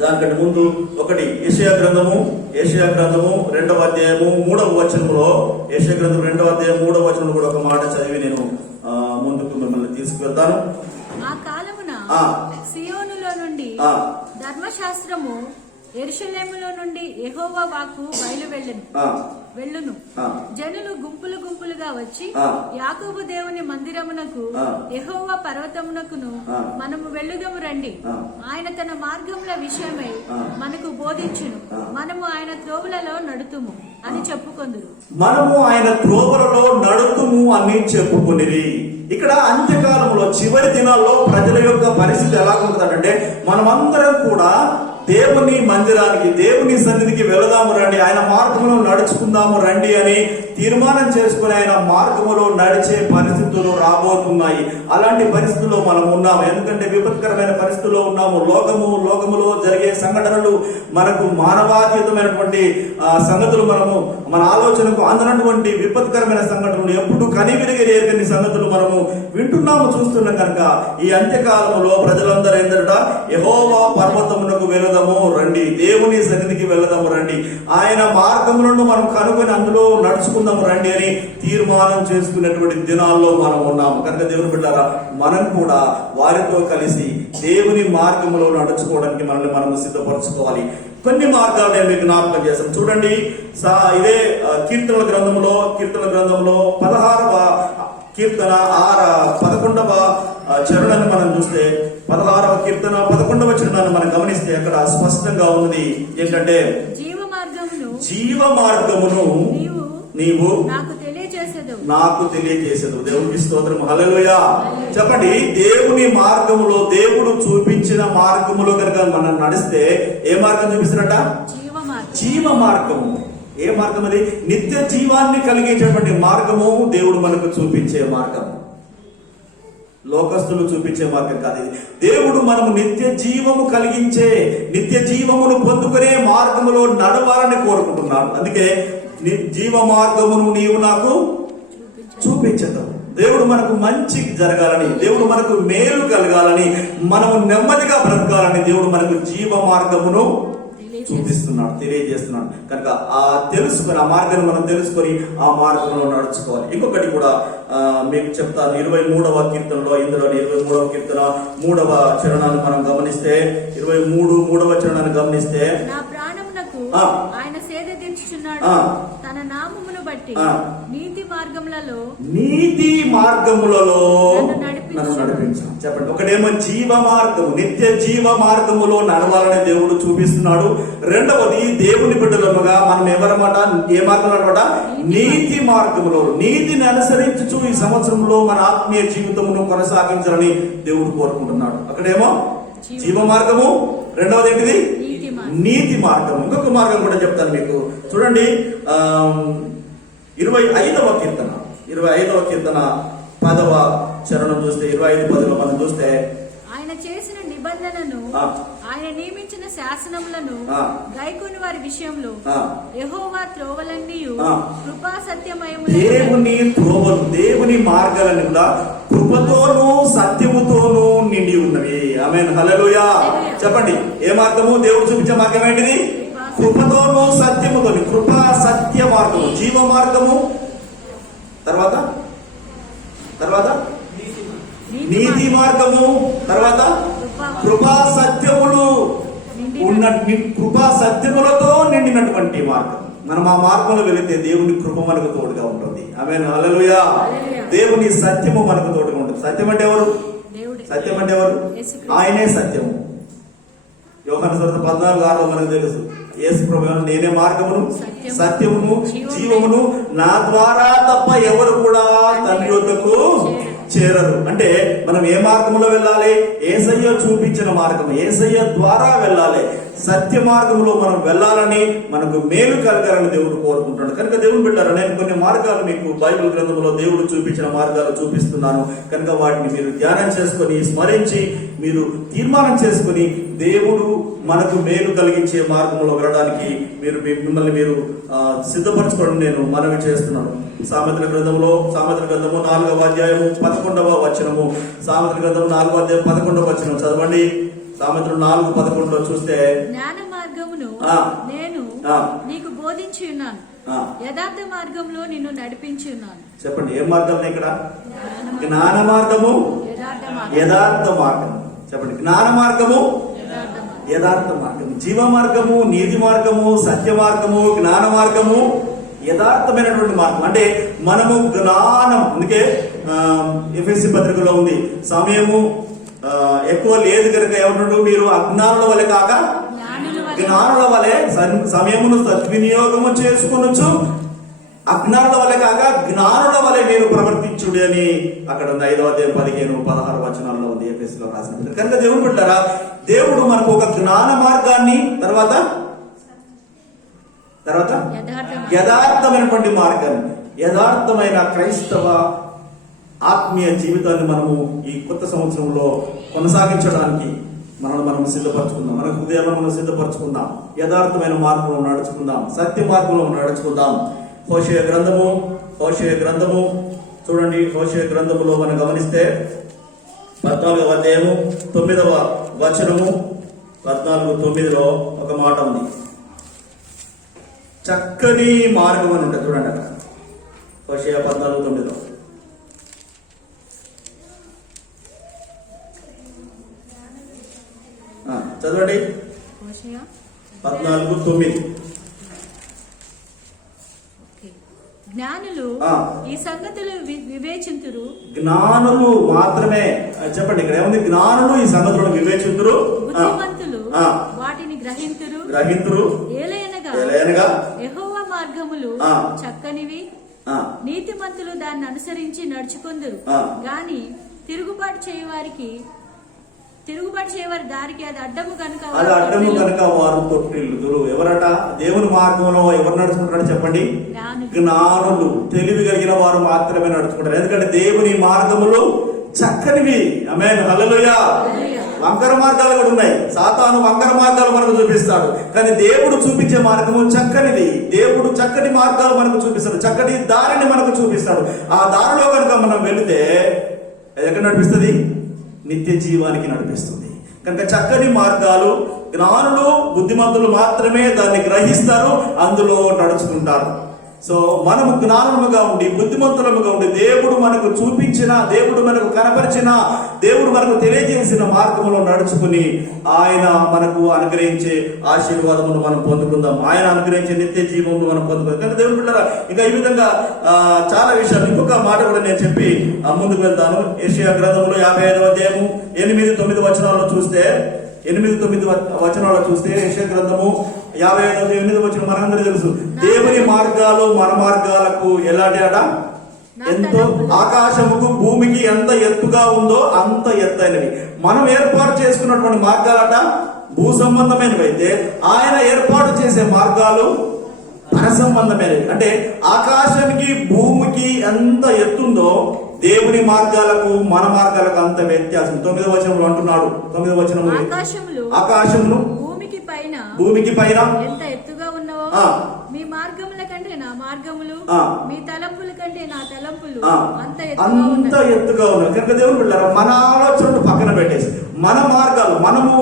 దానికంటే ముందు ఒకటి యెషయా గ్రంథము 2వ అధ్యాయము 3వ వచనంలో, యెషయా గ్రంథం 2వ అధ్యాయం 3వ వచనంలో కూడా ఒక మాట చదివి నేను ముందుకు మిమ్మల్ని తీసుకువెళ్తాను. ఆ కాలమున సియోనులో నుండి ధర్మశాస్త్రము, యెరూషలేములో నుండి యెహోవా వాక్కు వెళ్ళును. జనులు గుంపులు గుంపులుగా వచ్చి యాకోబు దేవుని మందిరమునకు, యెహోవా పర్వతమునకును మనము వెళ్ళుదము రండి. ఆయన తన మార్గముల విషయమై మనకు బోధించును. మనము ఆయన త్రోవలలో నడుతుము అని చెప్పుకొందురు. మనము ఆయన త్రోవలలో నడుతుము అని చెప్పుకొనిరి. ఇక్కడ అంత్యకాలంలో, చివరి దినాల్లో ప్రజల యొక్క పరిస్థితి ఎలా ఉంటుందంటే, మనమందరం కూడా దేవుని మందిరానికి, దేవుని సన్నిధికి వెళదాము రండి, ఆయన మార్గంలో నడుచుకుందాము రండి అని తీర్మానం చేసుకుని ఆయన మార్గంలో నడిచే పరిస్థితులు రాబోతున్నాయి. అలాంటి పరిస్థితుల్లో మనం ఉన్నాము. ఎందుకంటే విపత్కరమైన పరిస్థితుల్లో ఉన్నాము. లోకములో జరిగే సంఘటనలు, మనకు మానవాతీతమైనటువంటి సంగతులు, మన ఆలోచనకు అందనటువంటి విపత్కరమైన సంఘటనలు, ఎప్పుడు కనివిరిగి ఎరగని సంగతులు మనము వింటున్నాము, చూస్తున్నాం. కనుక ఈ అంత్యకాలంలో ప్రజలందరూ ఏంటంట, యెహోవా పర్వతమునకు వెళదాము రండి, దేవుని సన్నిధికి వెళదాము రండి, ఆయన మార్గములను మనం కనుగొని అందులో నడుచుకుందాము రండి అని తీర్మానం చేసుకున్నటువంటి దినాల్లో మనం ఉన్నాము. కనుక దేవుని బిడ్డలారా, మనం కూడా వారితో కలిసి దేవుని మార్గంలో నడుచుకోవడానికి మనల్ని మనం సిద్ధపరచుకోవాలి. కొన్ని మార్గాలు నేను మీకు జ్ఞాపకం చేస్తాను. చూడండి, ఇదే కీర్తనల గ్రంథంలో 16వ కీర్తన 11వ చరణాన్ని మనం చూస్తే, 16వ కీర్తన 11వ చరణాన్ని మనం గమనిస్తే అక్కడ స్పష్టంగా ఉన్నది ఏంటంటే, జీవ మార్గమును నీవు నాకు తెలియజేసేదు. దేవునికి స్తోత్రం, హల్లెలూయా. చెప్పండి, దేవుని మార్గములో, దేవుడు చూపించిన మార్గములో కనుక మనం నడిస్తే ఏ మార్గం చూపిస్తారట? జీవ మార్గము. ఏ మార్గం అది? నిత్య జీవాన్ని కలిగించేటువంటి మార్గము దేవుడు మనకు చూపించే మార్గం. లోకస్తులు చూపించే మార్గం కాదు ఇది. దేవుడు మనము నిత్య జీవము కలిగించే, నిత్య జీవమును పొందుకునే మార్గములో నడవాలని కోరుకుంటున్నాడు. అందుకే జీవ మార్గమును నీవు నాకు చూపించదు. దేవుడు మనకు మంచి జరగాలని, దేవుడు మనకు మేలు కలగాలని, మనము నెమ్మదిగా బ్రతకాలని దేవుడు మనకు జీవ మార్గమును తెలియజేస్తున్నాడు. కనుక ఆ తెలుసుకొని ఆ మార్గాన్ని మనం తెలుసుకొని ఆ మార్గంలో నడుచుకోవాలి. ఇంకొకటి కూడా మీకు చెప్తాను. 23వ కీర్తనలో, ఇందులో 23వ కీర్తన 3వ చరణాన్ని మనం గమనిస్తే, 23వ చరణాన్ని గమనిస్తే, నా ప్రాణమునకు ఆయన సేద తీర్చుచున్నాడు, తన నామమును బట్టి నీతి మార్గములలో నన్ను నడిపించాను. చెప్పండి. ఒకటేమో జీవ మార్గము, నిత్య జీవ మార్గములో నడవాలని దేవుడు చూపిస్తున్నాడు. రెండవది, దేవుని బిడ్డలుగా మనం ఎవరమాట, ఏ మార్గంలో అనమాట, నీతి మార్గములో, నీతిని అనుసరించు ఈ సంవత్సరంలో మన ఆత్మీయ జీవితమును కొనసాగించాలని దేవుడు కోరుకుంటున్నాడు. అక్కడేమో జీవ మార్గము, రెండవది ఏంటిది, నీతి మార్గం. ఇంకొక మార్గం కూడా చెప్తాను మీకు. చూడండి, 25వ కీర్తన 10వ చరణం చూస్తే, 25:10 మనం చూస్తే, ఆయన చేసిన నిబంధనను, ఆయన నియమించిన శాసనములను గైకొని వారి విషయంలో యెహోవా త్రోవలన్నీయు కృపా సత్యమయములు, దేవుని త్రోవలు, దేవుని మార్గాలను కూడా కృపతోనూ సత్యముతోనూ నిండి ఉన్నవి. ఆమేన్, హల్లెలూయా. చెప్పండి, ఏ మార్గము? దేవుడు చూపించే మార్గం ఏంటిది? కృపతోనూ సత్యముతోని. కృపా సత్య మార్గము, జీవ మార్గము. తర్వాత నీతి మార్గము. తర్వాత కృపా సత్యములు ఉన్న, కృపా సత్యములతో నిండినటువంటి మార్గం. మనం ఆ మార్గంలో వెళితే దేవుని కృప మనకు తోడుగా ఉంటుంది. ఆమేన్, హల్లెలూయా. దేవుని సత్యము మనకు తోడుగా ఉంటుంది. సత్యం అంటే ఎవరు? సత్యం అంటే ఎవరు? ఆయనే సత్యము. యోహాను సువార్త 14:6 మనకు తెలుసు. యేసు ప్రభువు, నేనే మార్గమును సత్యమును జీవమును, నా ద్వారా తప్ప ఎవరు కూడా తండ్రి వద్దకు చేరరు. అంటే మనం ఏ మార్గంలో వెళ్ళాలి? యేసయ్య చూపించిన మార్గం, యేసయ్య ద్వారా వెళ్ళాలి. సత్య మార్గంలో మనం వెళ్ళాలని, మనకు మేలు కలగాలని దేవుడు కోరుకుంటున్నాడు. కనుక దేవుని బిడ్డారా, నేను కొన్ని మార్గాలు మీకు బైబిల్ గ్రంథంలో దేవుడు చూపించిన మార్గాలు చూపిస్తున్నాను. కనుక వాటిని మీరు ధ్యానం చేసుకొని, స్మరించి, మీరు తీర్మానం చేసుకొని, దేవుడు మనకు మేలు కలిగించే మార్గంలో వెళ్ళడానికి మిమ్మల్ని మీరు సిద్ధపరచుకోవడం నేను మనవి చేస్తున్నాను. సామెతల గ్రంథము 4వ అధ్యాయము 11వ వచనము. సామెతల గ్రంథము 4వ అధ్యాయం 11వ వచనం చదవండి. సామెతలు 4:11 చూస్తే, జ్ఞాన మార్గమును నేను నీకు బోధించి ఉన్నాను, యథార్థ మార్గంలో నిన్ను నడిపించి ఉన్నాను. చెప్పండి, ఏ మార్గం ఇక్కడ? జ్ఞాన మార్గము, యథార్థ మార్గము. చెప్పండి, జ్ఞాన మార్గము, యథార్థ మార్గము. జీవ మార్గము, నీతి మార్గము, సత్య మార్గము, జ్ఞాన మార్గము, యథార్థమైనటువంటి మార్గం. అంటే మనము జ్ఞానం, అందుకే ఎఫెసీ పత్రికలో ఉంది, సమయము ఎక్కువ లేదు కనుక ఏమంటాడు, మీరు అజ్ఞానుల వలె కాక జ్ఞానుల వలె సమయమును సద్వినియోగము చేసుకొనొచ్చు, అజ్ఞానుల వలె కాక జ్ఞానుల వలె మీరు ప్రవర్తించుడి అని అక్కడ ఉంది. 5వ అధ్యాయం 15-16 వచనాల్లో ఉంది, ఎఫెసీలో రాసిన. కనుక దేవుడు బిడ్డారా, దేవుడు మనకు ఒక జ్ఞాన మార్గాన్ని, తర్వాత యథార్థమైనటువంటి మార్గాన్ని, యథార్థమైన క్రైస్తవ ఆత్మీయ జీవితాన్ని మనము ఈ కొత్త సంవత్సరంలో కొనసాగించడానికి మనం సిద్ధపరచుకుందాం. మన హృదయాలను మనం సిద్ధపరచుకుందాం. యథార్థమైన మార్గంలో నడుచుకుందాం, సత్య మార్గంలో నడుచుకుందాం. హోషేయ గ్రంథము చూడండి. హోషేయ గ్రంథములో మనం గమనిస్తే 14వ అధ్యాయము 9వ వచనము, 14:9 ఒక మాట ఉంది, చక్కని మార్గం అని ఉంటుంది. చూడండి అక్కడ హోషేయ 14:9. చదవండి. 14:9. జ్ఞానులు ఈ సంగతులు వివేచింతురు. జ్ఞానులు మాత్రమే, చెప్పండి ఇక్కడ ఏముంది? జ్ఞానులు ఈ సంగతులను వివేచింతురు, బుద్ధిమంతులు వాటిని గ్రహింతురు. ఏలయనగా యెహోవా మార్గములు చక్కనివి, నీతిమంతులు దాన్ని అనుసరించి నడుచుకొందురు. గాని తిరుగుబాటు చేయవారి దారికి అది అడ్డము కనుక వారు తొట్టిల్లుదురు. ఎవరట? దేవుని మార్గంలో ఎవరు నడుచుకుంటారని చెప్పండి? జ్ఞానులు, తెలివి కలిగిన వారు మాత్రమే నడుచుకుంటారు. ఎందుకంటే దేవుని మార్గములు చక్కనివి. ఆమేన్, హల్లెలూయా. వంకర మార్గాలు కూడా ఉన్నాయి. సాతాను వంకర మార్గాలు మనకు చూపిస్తాడు, కానీ దేవుడు చూపించే మార్గము చక్కనిది. దేవుడు చక్కటి మార్గాలు మనకు చూపిస్తాడు, చక్కటి దారిని మనకు చూపిస్తాడు. ఆ దారిలో కనుక మనం వెళితే ఎక్కడ నడిపిస్తుంది? నిత్య జీవానికి నడిపిస్తుంది. కనుక చక్కని మార్గాలు జ్ఞానులు బుద్ధిమంతులు మాత్రమే దాన్ని గ్రహిస్తారు, అందులో నడుచుకుంటారు. సో మనము జ్ఞానముగా ఉండి బుద్ధిమంతులముగా ఉండి దేవుడు మనకు చూపించిన, దేవుడు మనకు కనపరిచిన, దేవుడు మనకు తెలియజేసిన మార్గంలో నడుచుకుని ఆయన మనకు అనుగ్రహించే ఆశీర్వాదమును మనం పొందుకుందాం, ఆయన అనుగ్రహించే నిత్య జీవమును మనం పొందుకుందాం. కానీ దేవుడు బిడ్డలారా, ఇంకా ఈ విధంగా చాలా విషయాలు, ఇంకొక మాట కూడా నేను చెప్పి ముందుకు వెళ్తాను. యెషయా గ్రంథంలో 55వ అధ్యాయము 8-9 వచనాల్లో చూస్తే, 8-9 వచనాల్లో చూస్తే యెషయా గ్రంథము 55-8 వచనం మనందరూ తెలుసు. దేవుని మార్గాలు మన మార్గాలకు ఎలాంటి అట, ఎంతో ఆకాశముకు భూమికి ఎంత ఎత్తుగా ఉందో అంత ఎత్తైనవి. మనం ఏర్పాటు చేసుకున్నటువంటి మార్గాలట భూ సంబంధమైనవి అయితే, ఆయన ఏర్పాటు చేసే మార్గాలు మన సంబంధమైనవి. అంటే ఆకాశానికి భూమికి ఎంత ఎత్తుందో దేవుని మార్గాలకు మన మార్గాలకు అంత వ్యత్యాసం. 9వ వచనంలో అంటున్నాడు, 9వ వచనంలో ఆకాశమును భూమికి పైన ఎంత ఎత్తుగా ఉన్నవో మీ మార్గముల కంటే నా మార్గములు, మీ తలంపుల కంటే నా తలంపులు అంత ఎత్తుగా ఉన్నాయి. కనుక దేవుడు బిడ్డలారా, మన ఆలోచనలు పక్కన పెట్టేసి, మన మార్గాలు మనము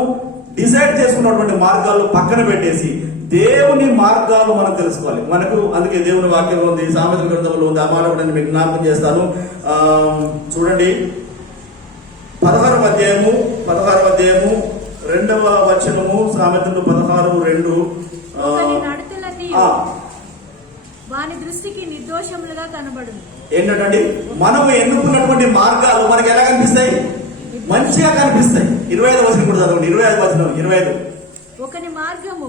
డిసైడ్ చేసుకున్నటువంటి మార్గాలు పక్కన పెట్టేసి దేవుని మార్గాలు మనం తెలుసుకోవాలి. మనకు అందుకే దేవుని వాక్యం ఉంది, సామెతల గ్రంథంలో ఉంది. ఆ మాట కూడా మీకు జ్ఞాపకం చేస్తాను. చూడండి, 16వ అధ్యాయము 2వ వచనము, సామెతలు 16:2. వాని దృష్టికి నిర్దోషములుగా కనబడును. ఏంటంటే మనం ఎన్నుకున్నటువంటి మార్గాలు మనకి ఎలా కనిపిస్తాయి? మంచిగా కనిపిస్తాయి. 25వ వచనం కూడా చదవండి. 25వ వచనం 25. ఒకని మార్గము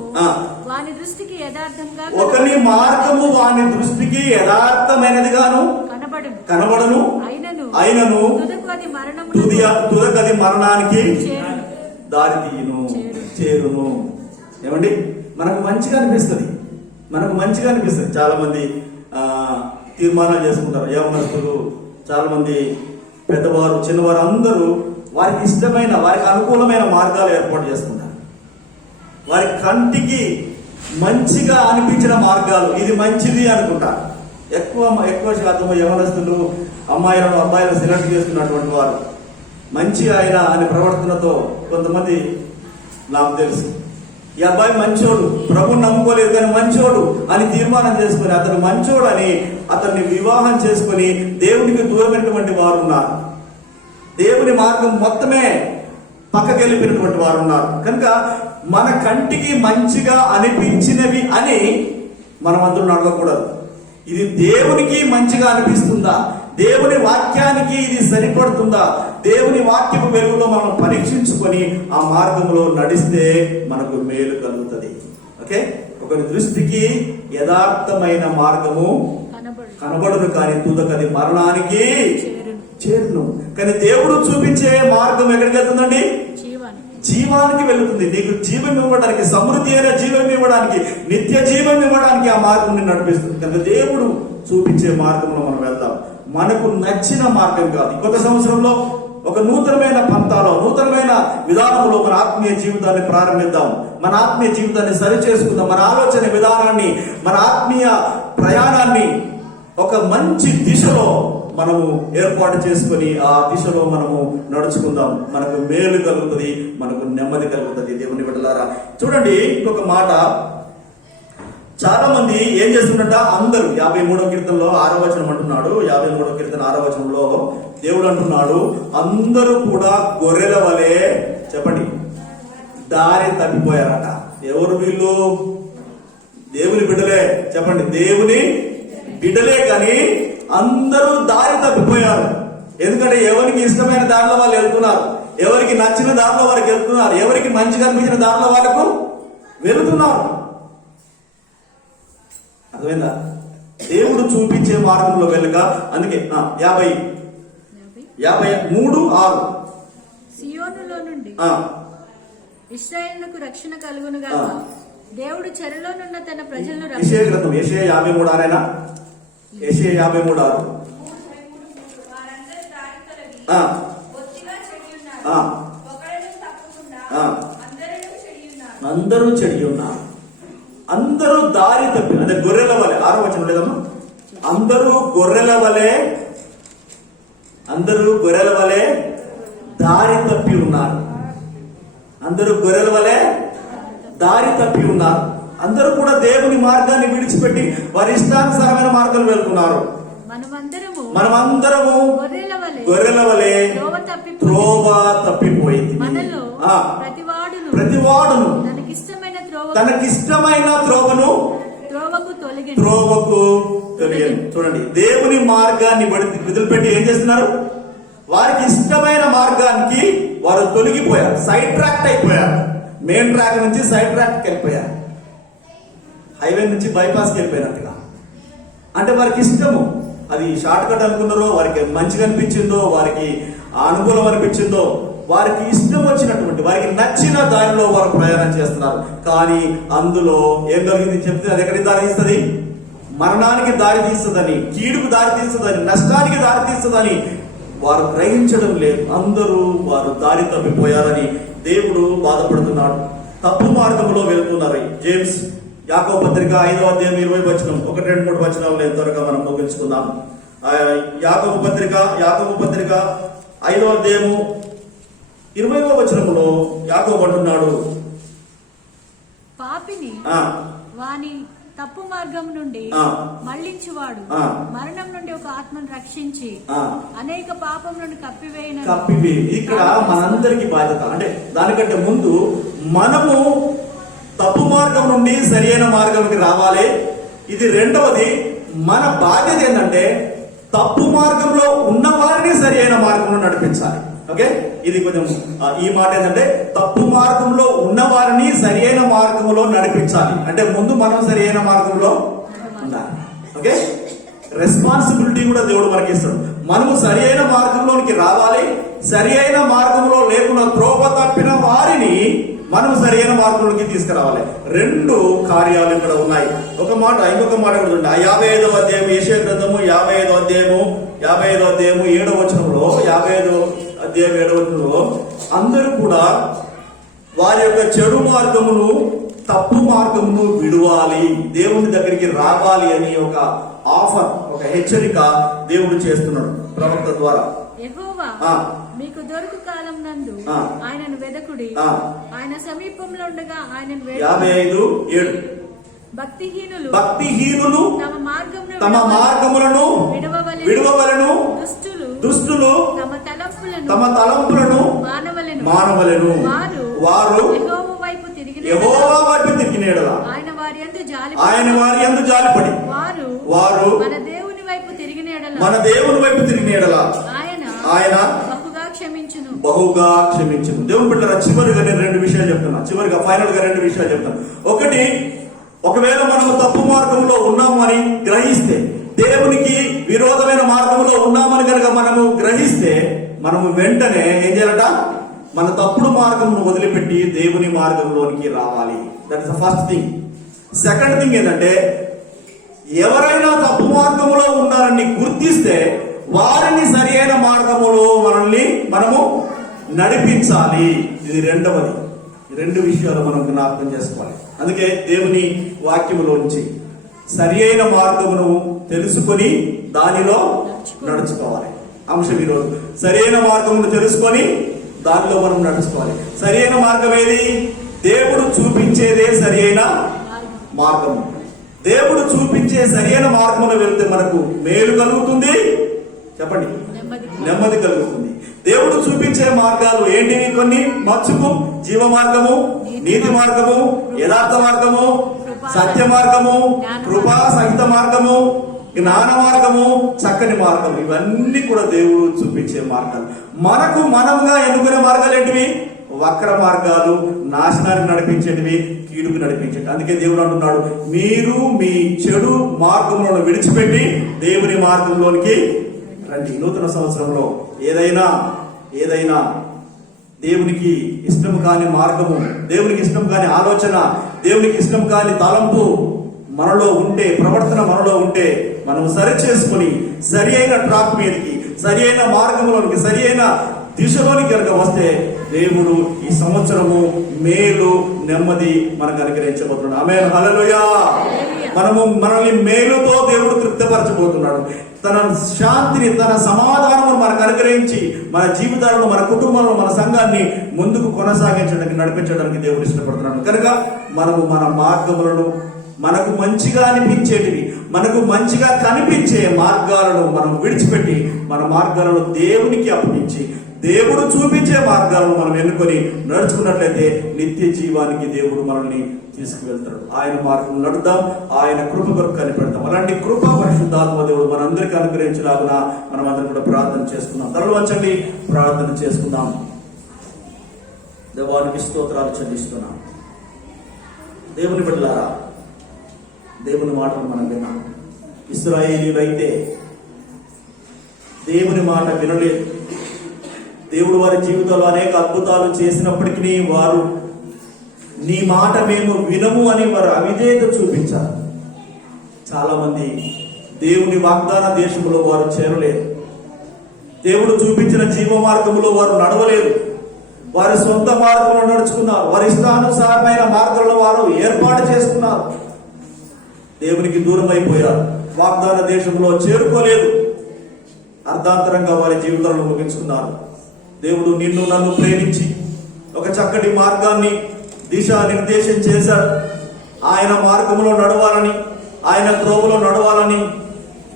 వాని దృష్టికి యథార్థంగా, ఒకని మార్గము వాని దృష్టికి యథార్థమైనదిగాను కనబడును, అయినను తుదకది మరణానికి దారి తీయును, చేరును. ఏమండి, మనకు మంచిగా అనిపిస్తుంది, చాలా మంది తీర్మానాలు చేసుకుంటారు. యవనస్తులు, చాలా మంది పెద్దవారు, చిన్నవారు అందరూ వారికి ఇష్టమైన, వారికి అనుకూలమైన మార్గాలు ఏర్పాటు చేసుకుంటారు. వారి కంటికి మంచిగా అనిపించిన మార్గాలు, ఇది మంచిది అనుకుంటారు. ఎక్కువ శాతం యవనస్తులు అబ్బాయిలను సెలెక్ట్ చేసుకున్నటువంటి వారు మంచి ఆయన అనే ప్రవర్తనతో కొంతమంది నాకు తెలుసు, ఈ అబ్బాయి మంచోడు, ప్రభుని నమ్ముకోలేదు కానీ మంచోడు అని తీర్మానం చేసుకుని అతను మంచోడు అని అతన్ని వివాహం చేసుకుని దేవునికి దూరమైనటువంటి వారు ఉన్నారు. దేవుని మార్గం మొత్తమే పక్కకెళ్ళిపోయినటువంటి వారు ఉన్నారు. కనుక మన కంటికి మంచిగా అనిపించినవి అని మనం అందరూ నడవకూడదు. ఇది దేవునికి మంచిగా అనిపిస్తుందా, దేవుని వాక్యానికి ఇది సరిపడుతుందా, దేవుని వాక్యపు వెలుగులో మనం పరీక్షించుకొని ఆ మార్గంలో నడిస్తే మనకు మేలు కలుగుతుంది. ఓకే, ఒకరి దృష్టికి యథార్థమైన మార్గము కనబడును, కానీ తుదకది మరణానికి చేరును. కానీ దేవుడు చూపించే మార్గం ఎక్కడికి వెళ్తుందండి? జీవానికి వెళుతుంది. నీకు జీవం ఇవ్వడానికి, సమృద్ధి అయిన జీవం ఇవ్వడానికి, నిత్య జీవం ఇవ్వడానికి ఆ మార్గం నడిపిస్తుంది. కనుక దేవుడు చూపించే మార్గంలో మనం వెళ్దాం. మనకు నచ్చిన మార్గం కాదు. కొత్త సంవత్సరంలో ఒక నూతనమైన పంతాలో, నూతనమైన విధానంలో మన ఆత్మీయ జీవితాన్ని ప్రారంభిద్దాం. మన ఆత్మీయ జీవితాన్ని సరి చేసుకుందాం. మన ఆలోచన విధానాన్ని, మన ఆత్మీయ ప్రయాణాన్ని ఒక మంచి దిశలో మనము ఏర్పాటు చేసుకుని ఆ దిశలో మనము నడుచుకుందాం. మనకు మేలు కలుగుతుంది, మనకు నెమ్మది కలుగుతుంది. దేవుని బిడ్డలారా, చూడండి ఇంకొక మాట. చాలా మంది ఏం చేస్తున్నట్ట, అందరూ 53వ కీర్తనలో 6వ వచనం అంటున్నాడు. 53వ కీర్తన 6వ వచనంలో దేవుడు అంటున్నాడు, అందరూ కూడా గొర్రెల వలె, చెప్పండి, దారి తప్పిపోయారట. ఎవరు వీళ్ళు? దేవుని బిడ్డలే. చెప్పండి, దేవుని బిడ్డలే, కానీ అందరూ దారి తప్పిపోయారు. ఎందుకంటే ఎవరికి ఇష్టమైన దారిలో వాళ్ళు వెళ్తున్నారు, ఎవరికి నచ్చిన దారిలో వారికి వెళ్తున్నారు, ఎవరికి మంచిగా అనిపించిన దారిలో వాళ్ళకు వెళుతున్నారు. అర్థమైందా? దేవుడు చూపించే మార్గంలో వెళ్ళక. అందుకే 53:6 సియోనులో నుండి ఇశ్రాయేలుకు రక్షణ కలుగునుగా, దేవుడు చెరలోనున్న తన ప్రజలను యెషయా గ్రంథం యెషయా 53:6 యెషయా 53:6 అందరూ చెడి ఉన్నారు, అందరూ దారి తప్పి, అంటే గొర్రెల వలె. 6వ వచనం లేదమ్మా? అందరూ గొర్రెల వలె దారి తప్పి ఉన్నారు. అందరూ గొర్రెల వలె దారి తప్పి ఉన్నారు. అందరూ కూడా దేవుని మార్గాన్ని విడిచిపెట్టి వారి ఇష్టానుసారమైన మార్గంలో వెళ్తున్నారు. మనమందరము గొర్రెల వలె త్రోవ తప్పిపోయింది. ప్రతివాడును తనకిష్టమైన త్రోవకు తొలగను. చూడండి, దేవుని మార్గాన్ని వదిలిపెట్టి ఏం చేస్తున్నారు? వారికి ఇష్టమైన మార్గానికి వారు తొలగిపోయారు, సైడ్ ట్రాక్ అయిపోయారు. మెయిన్ ట్రాక్ నుంచి సైడ్ ట్రాక్ వెళ్ళిపోయారు, హైవే నుంచి బైపాస్కి వెళ్ళిపోయినట్టుగా. అంటే వారికి ఇష్టము, అది షార్ట్ కట్ అనుకున్నారో, వారికి మంచిగా అనిపించిందో, వారికి అనుకూలం అనిపించిందో, వారికి ఇష్టం వచ్చినటువంటి వారికి నచ్చిన దారిలో వారు ప్రయాణం చేస్తున్నారు. కానీ అందులో ఏం కలిగింది చెప్తే అది ఎక్కడికి దారి తీస్తుంది? మరణానికి దారి తీస్తుందని, కీడుకు దారి తీస్తుందని, నష్టానికి దారి తీస్తుందని వారు గ్రహించడం లేదు. అందరూ వారు దారి తప్పిపోయారని దేవుడు బాధపడుతున్నాడు. తప్పు మార్గంలో వెళ్తున్నారు. జేమ్స్ యాకోబు పత్రిక 5వ అధ్యాయం 20వ వచనం, 1, 2, 3 వచనాలు త్వరగా మనం ముగించుకుందాం. యాకోబు పత్రిక 5వ అధ్యాయము 20వ వచనంలో యాకోబు అంటున్నాడు, పాపిని వాని తప్పు మార్గం నుండి మళ్లించువాడు మరణం నుండి ఒక ఆత్మను రక్షించి అనేక పాపం నుండి కప్పివేయి. ఇక్కడ మనందరికి బాధ్యత. అంటే దానికంటే ముందు మనము తప్పు మార్గం నుండి సరి అయిన మార్గంకి రావాలి. ఇది రెండవది. మన బాధ్యత ఏంటంటే తప్పు మార్గంలో ఉన్న వారిని సరి అయిన మార్గంలో నడిపించాలి. ఓకే, ఇది కొంచెం ఈ మాట ఏంటంటే తప్పు మార్గంలో ఉన్న వారిని సరి అయిన మార్గంలో నడిపించాలి. అంటే ముందు మనం సరి అయిన మార్గంలో ఉండాలి. ఓకే, రెస్పాన్సిబిలిటీ కూడా దేవుడు మనకి ఇస్తాడు. మనము సరి అయిన మార్గంలోనికి రావాలి. సరి అయిన మార్గంలో లేకుండా త్రోవ తప్పిన వారిని మనం సరి అయిన మార్గంలోకి తీసుకురావాలి. 2 కార్యాలు ఇక్కడ ఉన్నాయి. ఇంకొక మాట కూడా ఉంది. 55వ అధ్యాయం యెషయా గ్రంథము 55వ అధ్యాయము 7వ వచనంలో 55వ అధ్యాయం 7వ వచనంలో అందరూ కూడా వారి యొక్క చెడు మార్గమును తప్పు మార్గమును విడువాలి, దేవుని దగ్గరికి రావాలి అని ఒక ఆఫర్, ఒక హెచ్చరిక దేవుడు చేస్తున్నాడు ప్రవక్త ద్వారా. యెహోవా మీకు దొరుకు కాలం నందు ఆయనను వెదకుడి, ఆయన సమీపంలో ఉండగా ఆయనను 55:7 భక్తిహీనులు తమ మార్గములను విడువవలెను, దుష్టులు తమ తలంపులను మానవలెను. వారు యెహోవా వైపు తిరిగినెడల ఆయన వారి యందు జాలిపడి వారు మన దేవుని వైపు తిరిగినెడల ఆయన బహుగా క్షమించును. దేవుని బిడ్డలారా, చివరిగా నేను 2 విషయాలు చెప్తున్నా. చివరిగా ఫైనల్ గా 2 విషయాలు చెప్తాను. ఒకటి, ఒకవేళ మనము తప్పు మార్గంలో ఉన్నాము అని గ్రహిస్తే, దేవునికి విరోధమైన మార్గంలో ఉన్నామని కనుక మనము గ్రహిస్తే, మనము వెంటనే ఏం చేయాలట? మన తప్పుడు మార్గమును వదిలిపెట్టి దేవుని మార్గంలోనికి రావాలి. That is the first thing. Second thing ఏంటంటే, ఎవరైనా తప్పు మార్గంలో ఉన్నారని గుర్తిస్తే వారిని సరి అయిన మార్గములో మనము నడిపించాలి. ఇది రెండవది. 2 విషయాలు మనం జ్ఞాపకం చేసుకోవాలి. అందుకే దేవుని వాక్యములోంచి సరి అయిన మార్గమును తెలుసుకొని దానిలో నడుచుకోవాలి. అంశం ఈరోజు సరి అయిన మార్గమును తెలుసుకొని దానిలో మనం నడుచుకోవాలి. సరి అయిన మార్గం ఏది? దేవుడు చూపించేదే సరి అయిన మార్గము. దేవుడు చూపించే సరి అయిన మార్గమును వెళ్తే మనకు మేలు కలుగుతుంది. చెప్పండి, నెమ్మది కలుగుతుంది. దేవుడు చూపించే మార్గాలు ఏంటివి? కొన్ని మచ్చుకు జీవ మార్గము, నీతి మార్గము, యథార్థ మార్గము, సత్య మార్గము, కృపా సహిత మార్గము, జ్ఞాన మార్గము, చక్కని మార్గము. ఇవన్నీ కూడా దేవుడు చూపించే మార్గాలు. మనకు మనముగా ఎన్నుకునే మార్గాలు ఏంటివి? వక్ర మార్గాలు, నాశనానికి నడిపించేటివి, కీడుకు నడిపించేటి. అందుకే దేవుడు అంటున్నాడు, మీరు మీ చెడు మార్గములను విడిచిపెట్టి దేవుని మార్గంలోనికి రండి. నూతన సంవత్సరంలో ఏదైనా దేవునికి ఇష్టం కాని మార్గము, దేవునికి ఇష్టం కాని ఆలోచన, దేవునికి ఇష్టం కాని తలంపు మనలో ఉంటే, ప్రవర్తన మనలో ఉంటే, మనం సరి చేసుకుని సరి అయిన ట్రాక్ మీదకి, సరి అయిన మార్గంలోనికి, సరి అయిన దిశలోనికి కనుక వస్తే దేవుడు ఈ సంవత్సరము మేలు, నెమ్మది మనకు అనుగ్రహించబోతున్నాడు. ఆమేన్, హల్లెలూయా. మనల్ని మేలుతో దేవుడు తృప్తిపరచబోతున్నాడు. తన శాంతిని, తన సమాధానమును మనకు అనుగ్రహించి మన జీవితాలను, మన కుటుంబంలో, మన సంఘాన్ని ముందుకు కొనసాగించడానికి, నడిపించడానికి దేవుడు ఇష్టపడుతున్నాడు. కనుక మనము మన మార్గములను, మనకు మంచిగా అనిపించేటివి, మనకు మంచిగా కనిపించే మార్గాలను మనం విడిచిపెట్టి మన మార్గాలను దేవునికి అప్పగించి దేవుడు చూపించే మార్గాలను మనం ఎన్నుకొని నడుచుకున్నట్లయితే నిత్య జీవానికి దేవుడు మనల్ని తీసుకువెళ్తాడు. ఆయన మార్గం నడుద్దాం, ఆయన కృప కొరకు కనిపెడతాం. అలాంటి కృప పరిశుద్ధాత్మ దేవుడు మనందరికీ అనుగ్రహించలాగున మనం అందరం కూడా ప్రార్థన చేసుకుందాం. తరలు వంచండి, ప్రార్థన చేసుకుందాం. దేవానికి స్తోత్రాలు చెల్లిస్తున్నాం. దేవుని బిడ్డలారా, దేవుని మాటలు మనం విన్నాం. ఇశ్రాయేలీయులు అయితే దేవుని మాట వినలేదు. దేవుడు వారి జీవితంలో అనేక అద్భుతాలు చేసినప్పటికీ వారు నీ మాట మేము వినము అని వారు అవిధేయత చూపించారు. చాలా మంది దేవుని వాగ్దాన దేశంలో వారు చేరలేదు. దేవుడు చూపించిన జీవ మార్గంలో వారు నడవలేదు. వారి సొంత మార్గంలో నడుచుకున్నారు. వారి ఇష్టానుసారమైన మార్గంలో వారు ఏర్పాటు చేసుకున్నారు. దేవునికి దూరం అయిపోయారు. వాగ్దాన దేశంలో చేరుకోలేదు. అర్ధాంతరంగా వారి జీవితాలను ముగించుకున్నారు. దేవుడు నిన్ను నన్ను ప్రేమించి ఒక చక్కటి మార్గాన్ని దిశానిర్దేశం చేశాడు. ఆయన మార్గంలో నడవాలని, ఆయన త్రోవలో నడవాలని,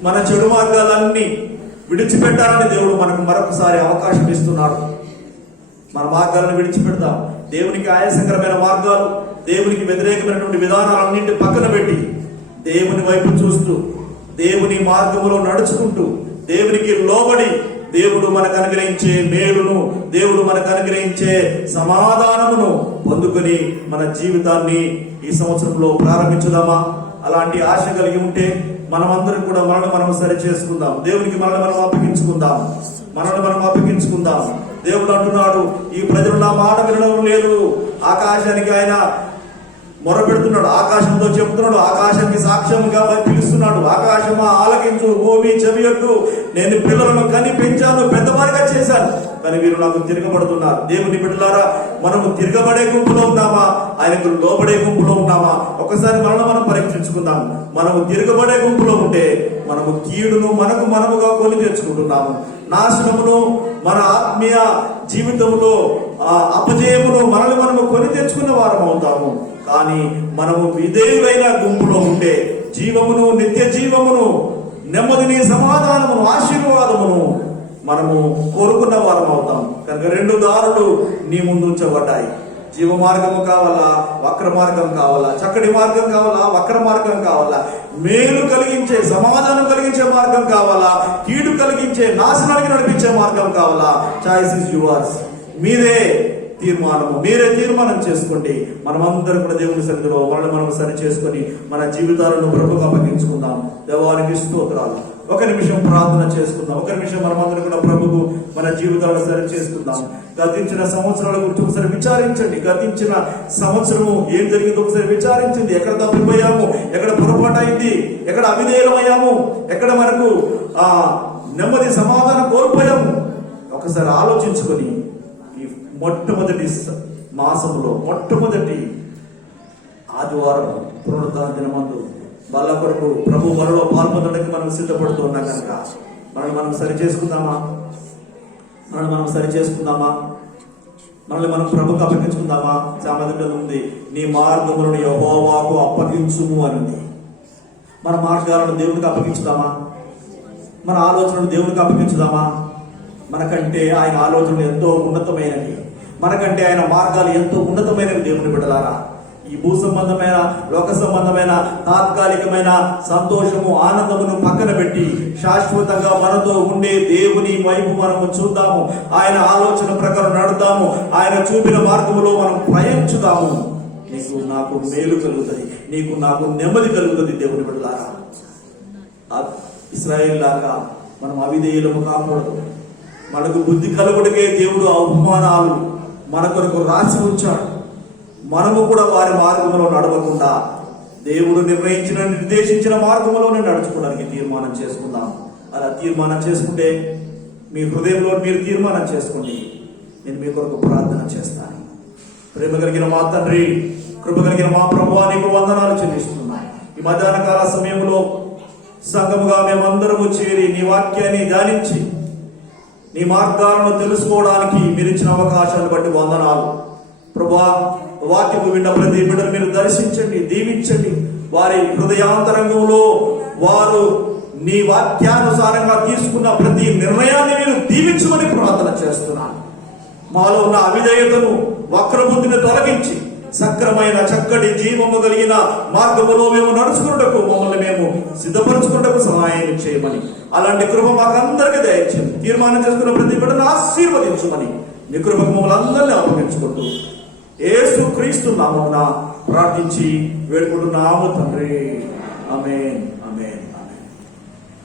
మన చెడు మార్గాలన్నీ విడిచిపెట్టాలని దేవుడు మనకు మరొకసారి అవకాశం ఇస్తున్నాడు. మన మార్గాలను విడిచిపెడతాం. దేవునికి ఆయాసకరమైన మార్గాలు, దేవునికి వ్యతిరేకమైనటువంటి విధానాలన్నింటి పక్కన పెట్టి దేవుని వైపు చూస్తూ, దేవుని మార్గంలో నడుచుకుంటూ, దేవునికి లోబడి దేవుడు మనకు అనుగ్రహించే మేలును, దేవుడు మనకు అనుగ్రహించే సమాధానమును పొందుకొని మన జీవితాన్ని ఈ సంవత్సరంలో ప్రారంభించుదామా? అలాంటి ఆశ కలిగి ఉంటే మనమందరం కూడా మనల్ని మనం సరి చేసుకుందాం. దేవునికి మనల్ని మనం అప్పగించుకుందాం. దేవుడు అంటున్నాడు, ఈ ప్రజలు నా మాట వినడం లేదు. ఆకాశానికి ఆయన మొరపెడుతున్నాడు, ఆకాశంతో చెబుతున్నాడు, ఆకాశానికి సాక్ష్యంగా పిలుస్తున్నాడు. ఆకాశమా ఆలకించు, భూమి చెవియొద్దు, నేను పిల్లలను కని పెంచాను, పెద్దవారిగా చేశాను, కానీ వీరు నాకు తిరగబడుతున్నారు. దేవుని బిడ్డలారా, మనము తిరగబడే గుంపులో ఉన్నామా, ఆయనకు లోబడే గుంపులో ఉన్నామా? ఒకసారి మనం పరీక్షించుకుందాం. మనము తిరగబడే గుంపులో ఉంటే మనము కీడును మనముగా కొని తెచ్చుకుంటున్నాము. నాశనమును, మన ఆత్మీయ జీవితంలో అపజయమును మనము కొని తెచ్చుకున్న వారం అవుతాము. కానీ మనము విధేయులైన గుంపులో ఉంటే జీవమును, నిత్య జీవమును, నెమ్మదిని, సమాధానమును, ఆశీర్వాదమును మనము కోరుకున్న వారం అవుతాం. కనుక 2 దారులు నీ ముందు ఉంచబడ్డాయి. జీవ మార్గము కావాలా, వక్ర మార్గం కావాలా? చక్కటి మార్గం కావాలా, వక్ర మార్గం కావాలా? మేలు కలిగించే, సమాధానం కలిగించే మార్గం కావాలా, కీడు కలిగించే, నాశనానికి నడిపించే మార్గం కావాలా? Choice is yours. మీరే తీర్మానం చేసుకోండి. మనమందరం కూడా దేవుని సన్నిధిలో మనం సరి చేసుకొని మన జీవితాలను ప్రభువుకు అప్పగించుకుందాం. దేవానికి స్తోత్రాలు. ఒక నిమిషం ప్రార్థన చేసుకుందాం. ఒక నిమిషం మనమందరం కూడా ప్రభువు మన జీవితాలను సరి చేసుకుందాం. గతించిన సంవత్సరాల గురించి ఒకసారి విచారించండి. గతించిన సంవత్సరము ఏం జరిగిందో ఒకసారి విచారించండి. ఎక్కడ తప్పిపోయాము, ఎక్కడ పొరపాటు అయింది, ఎక్కడ అవిధేయులమయ్యాము, ఎక్కడ మనకు నెమ్మది, సమాధానం కోల్పోయాము. ఒకసారి ఆలోచించుకొని ఈ మొట్టమొదటి మాసంలో మొట్టమొదటి ఆదివారం పునరుద్ధరణ దినమందు వాళ్ళ కొరకు ప్రభు వరలో పాల్పొందడానికి మనం సిద్ధపడుతూ ఉన్నాం. కనుక మనం సరి చేసుకుందామా? మనల్ని మనం ప్రభుకు అప్పగించుకుందామా? సామెతలో ఉంది, నీ మార్గములను యెహోవాకు అప్పగించుము అని. మన మార్గాలను దేవునికి అప్పగించుదామా? మన ఆలోచనలు దేవునికి అప్పగించుదామా? మనకంటే ఆయన ఆలోచనలు ఎంతో ఉన్నతమైనవి, మనకంటే ఆయన మార్గాలు ఎంతో ఉన్నతమైనవి. దేవుని బిడ్డలారా, ఈ భూ సంబంధమైన, లోక సంబంధమైన, తాత్కాలికమైన సంతోషము, ఆనందమును పక్కన పెట్టి శాశ్వతంగా మనతో ఉండే దేవుని వైపు మనము చూద్దాము. ఆయన ఆలోచన ప్రకారం నడుద్దాము. ఆయన చూపిన మార్గములో మనం ప్రయాణించుదాము. నీకు నాకు మేలు కలుగుతుంది, నీకు నాకు నెమ్మది కలుగుతుంది. దేవుని బిడ్డలారా, ఇశ్రాయేలు లాగా మనం అవిధేయులము కాకూడదు. మనకు బుద్ధి కలుగుటకే దేవుడు అవమానాలు మన కొరకు రాసి ఉంచాడు. మనము కూడా వారి మార్గంలో నడవకుండా దేవుడు నిర్దేశించిన మార్గంలోనే నడుచుకోవడానికి తీర్మానం చేసుకుందాం. అలా తీర్మానం చేసుకుంటే మీ హృదయంలో మీరు తీర్మానం చేసుకోండి. నేను మీ కొరకు ప్రార్థన చేస్తాను. ప్రేమ కలిగిన మా తండ్రి, కృప కలిగిన మా ప్రభువా, నీకు వందనాలు చెల్లిస్తున్నాను. ఈ మధ్యాహ్న కాల సమయంలో సంఘముగా మేమందరము చేరి నీ వాక్యాన్ని ధ్యానించి నీ మార్గాలను తెలుసుకోవడానికి మీరు ఇచ్చిన అవకాశాన్ని బట్టి వందనాలు. ప్రభువా, వాక్యము విన్న ప్రతి బిడ్డను మీరు దర్శించండి, దీవించండి. వారి హృదయాంతరంగంలో వారు నీ వాక్యానుసారంగా తీసుకున్న ప్రతి నిర్ణయాన్ని మీరు దీవించమని ప్రార్థన చేస్తున్నాను. మాలో ఉన్న అవిధేయతను, వక్రబుద్ధిని తొలగించి సక్రమైన చక్కటి జీవము కలిగిన మార్గములో మేము నడుచుకున్నటకు మమ్మల్ని మేము సిద్ధపరచుకున్నటకు సహాయం చేయమని, అలాంటి కృప మాకందరికీ దయచేయండి. తీర్మానం చేసుకున్న ప్రతి బిడ్డను ఆశీర్వదించమని నీ కృపకు మమ్మల్ని అందరినీ అప్పగించుకుంటూ యేసు క్రీస్తు నామమున ప్రార్థించి వేడుకుంటున్నాము తండ్రి. ఆమేన్, ఆమేన్.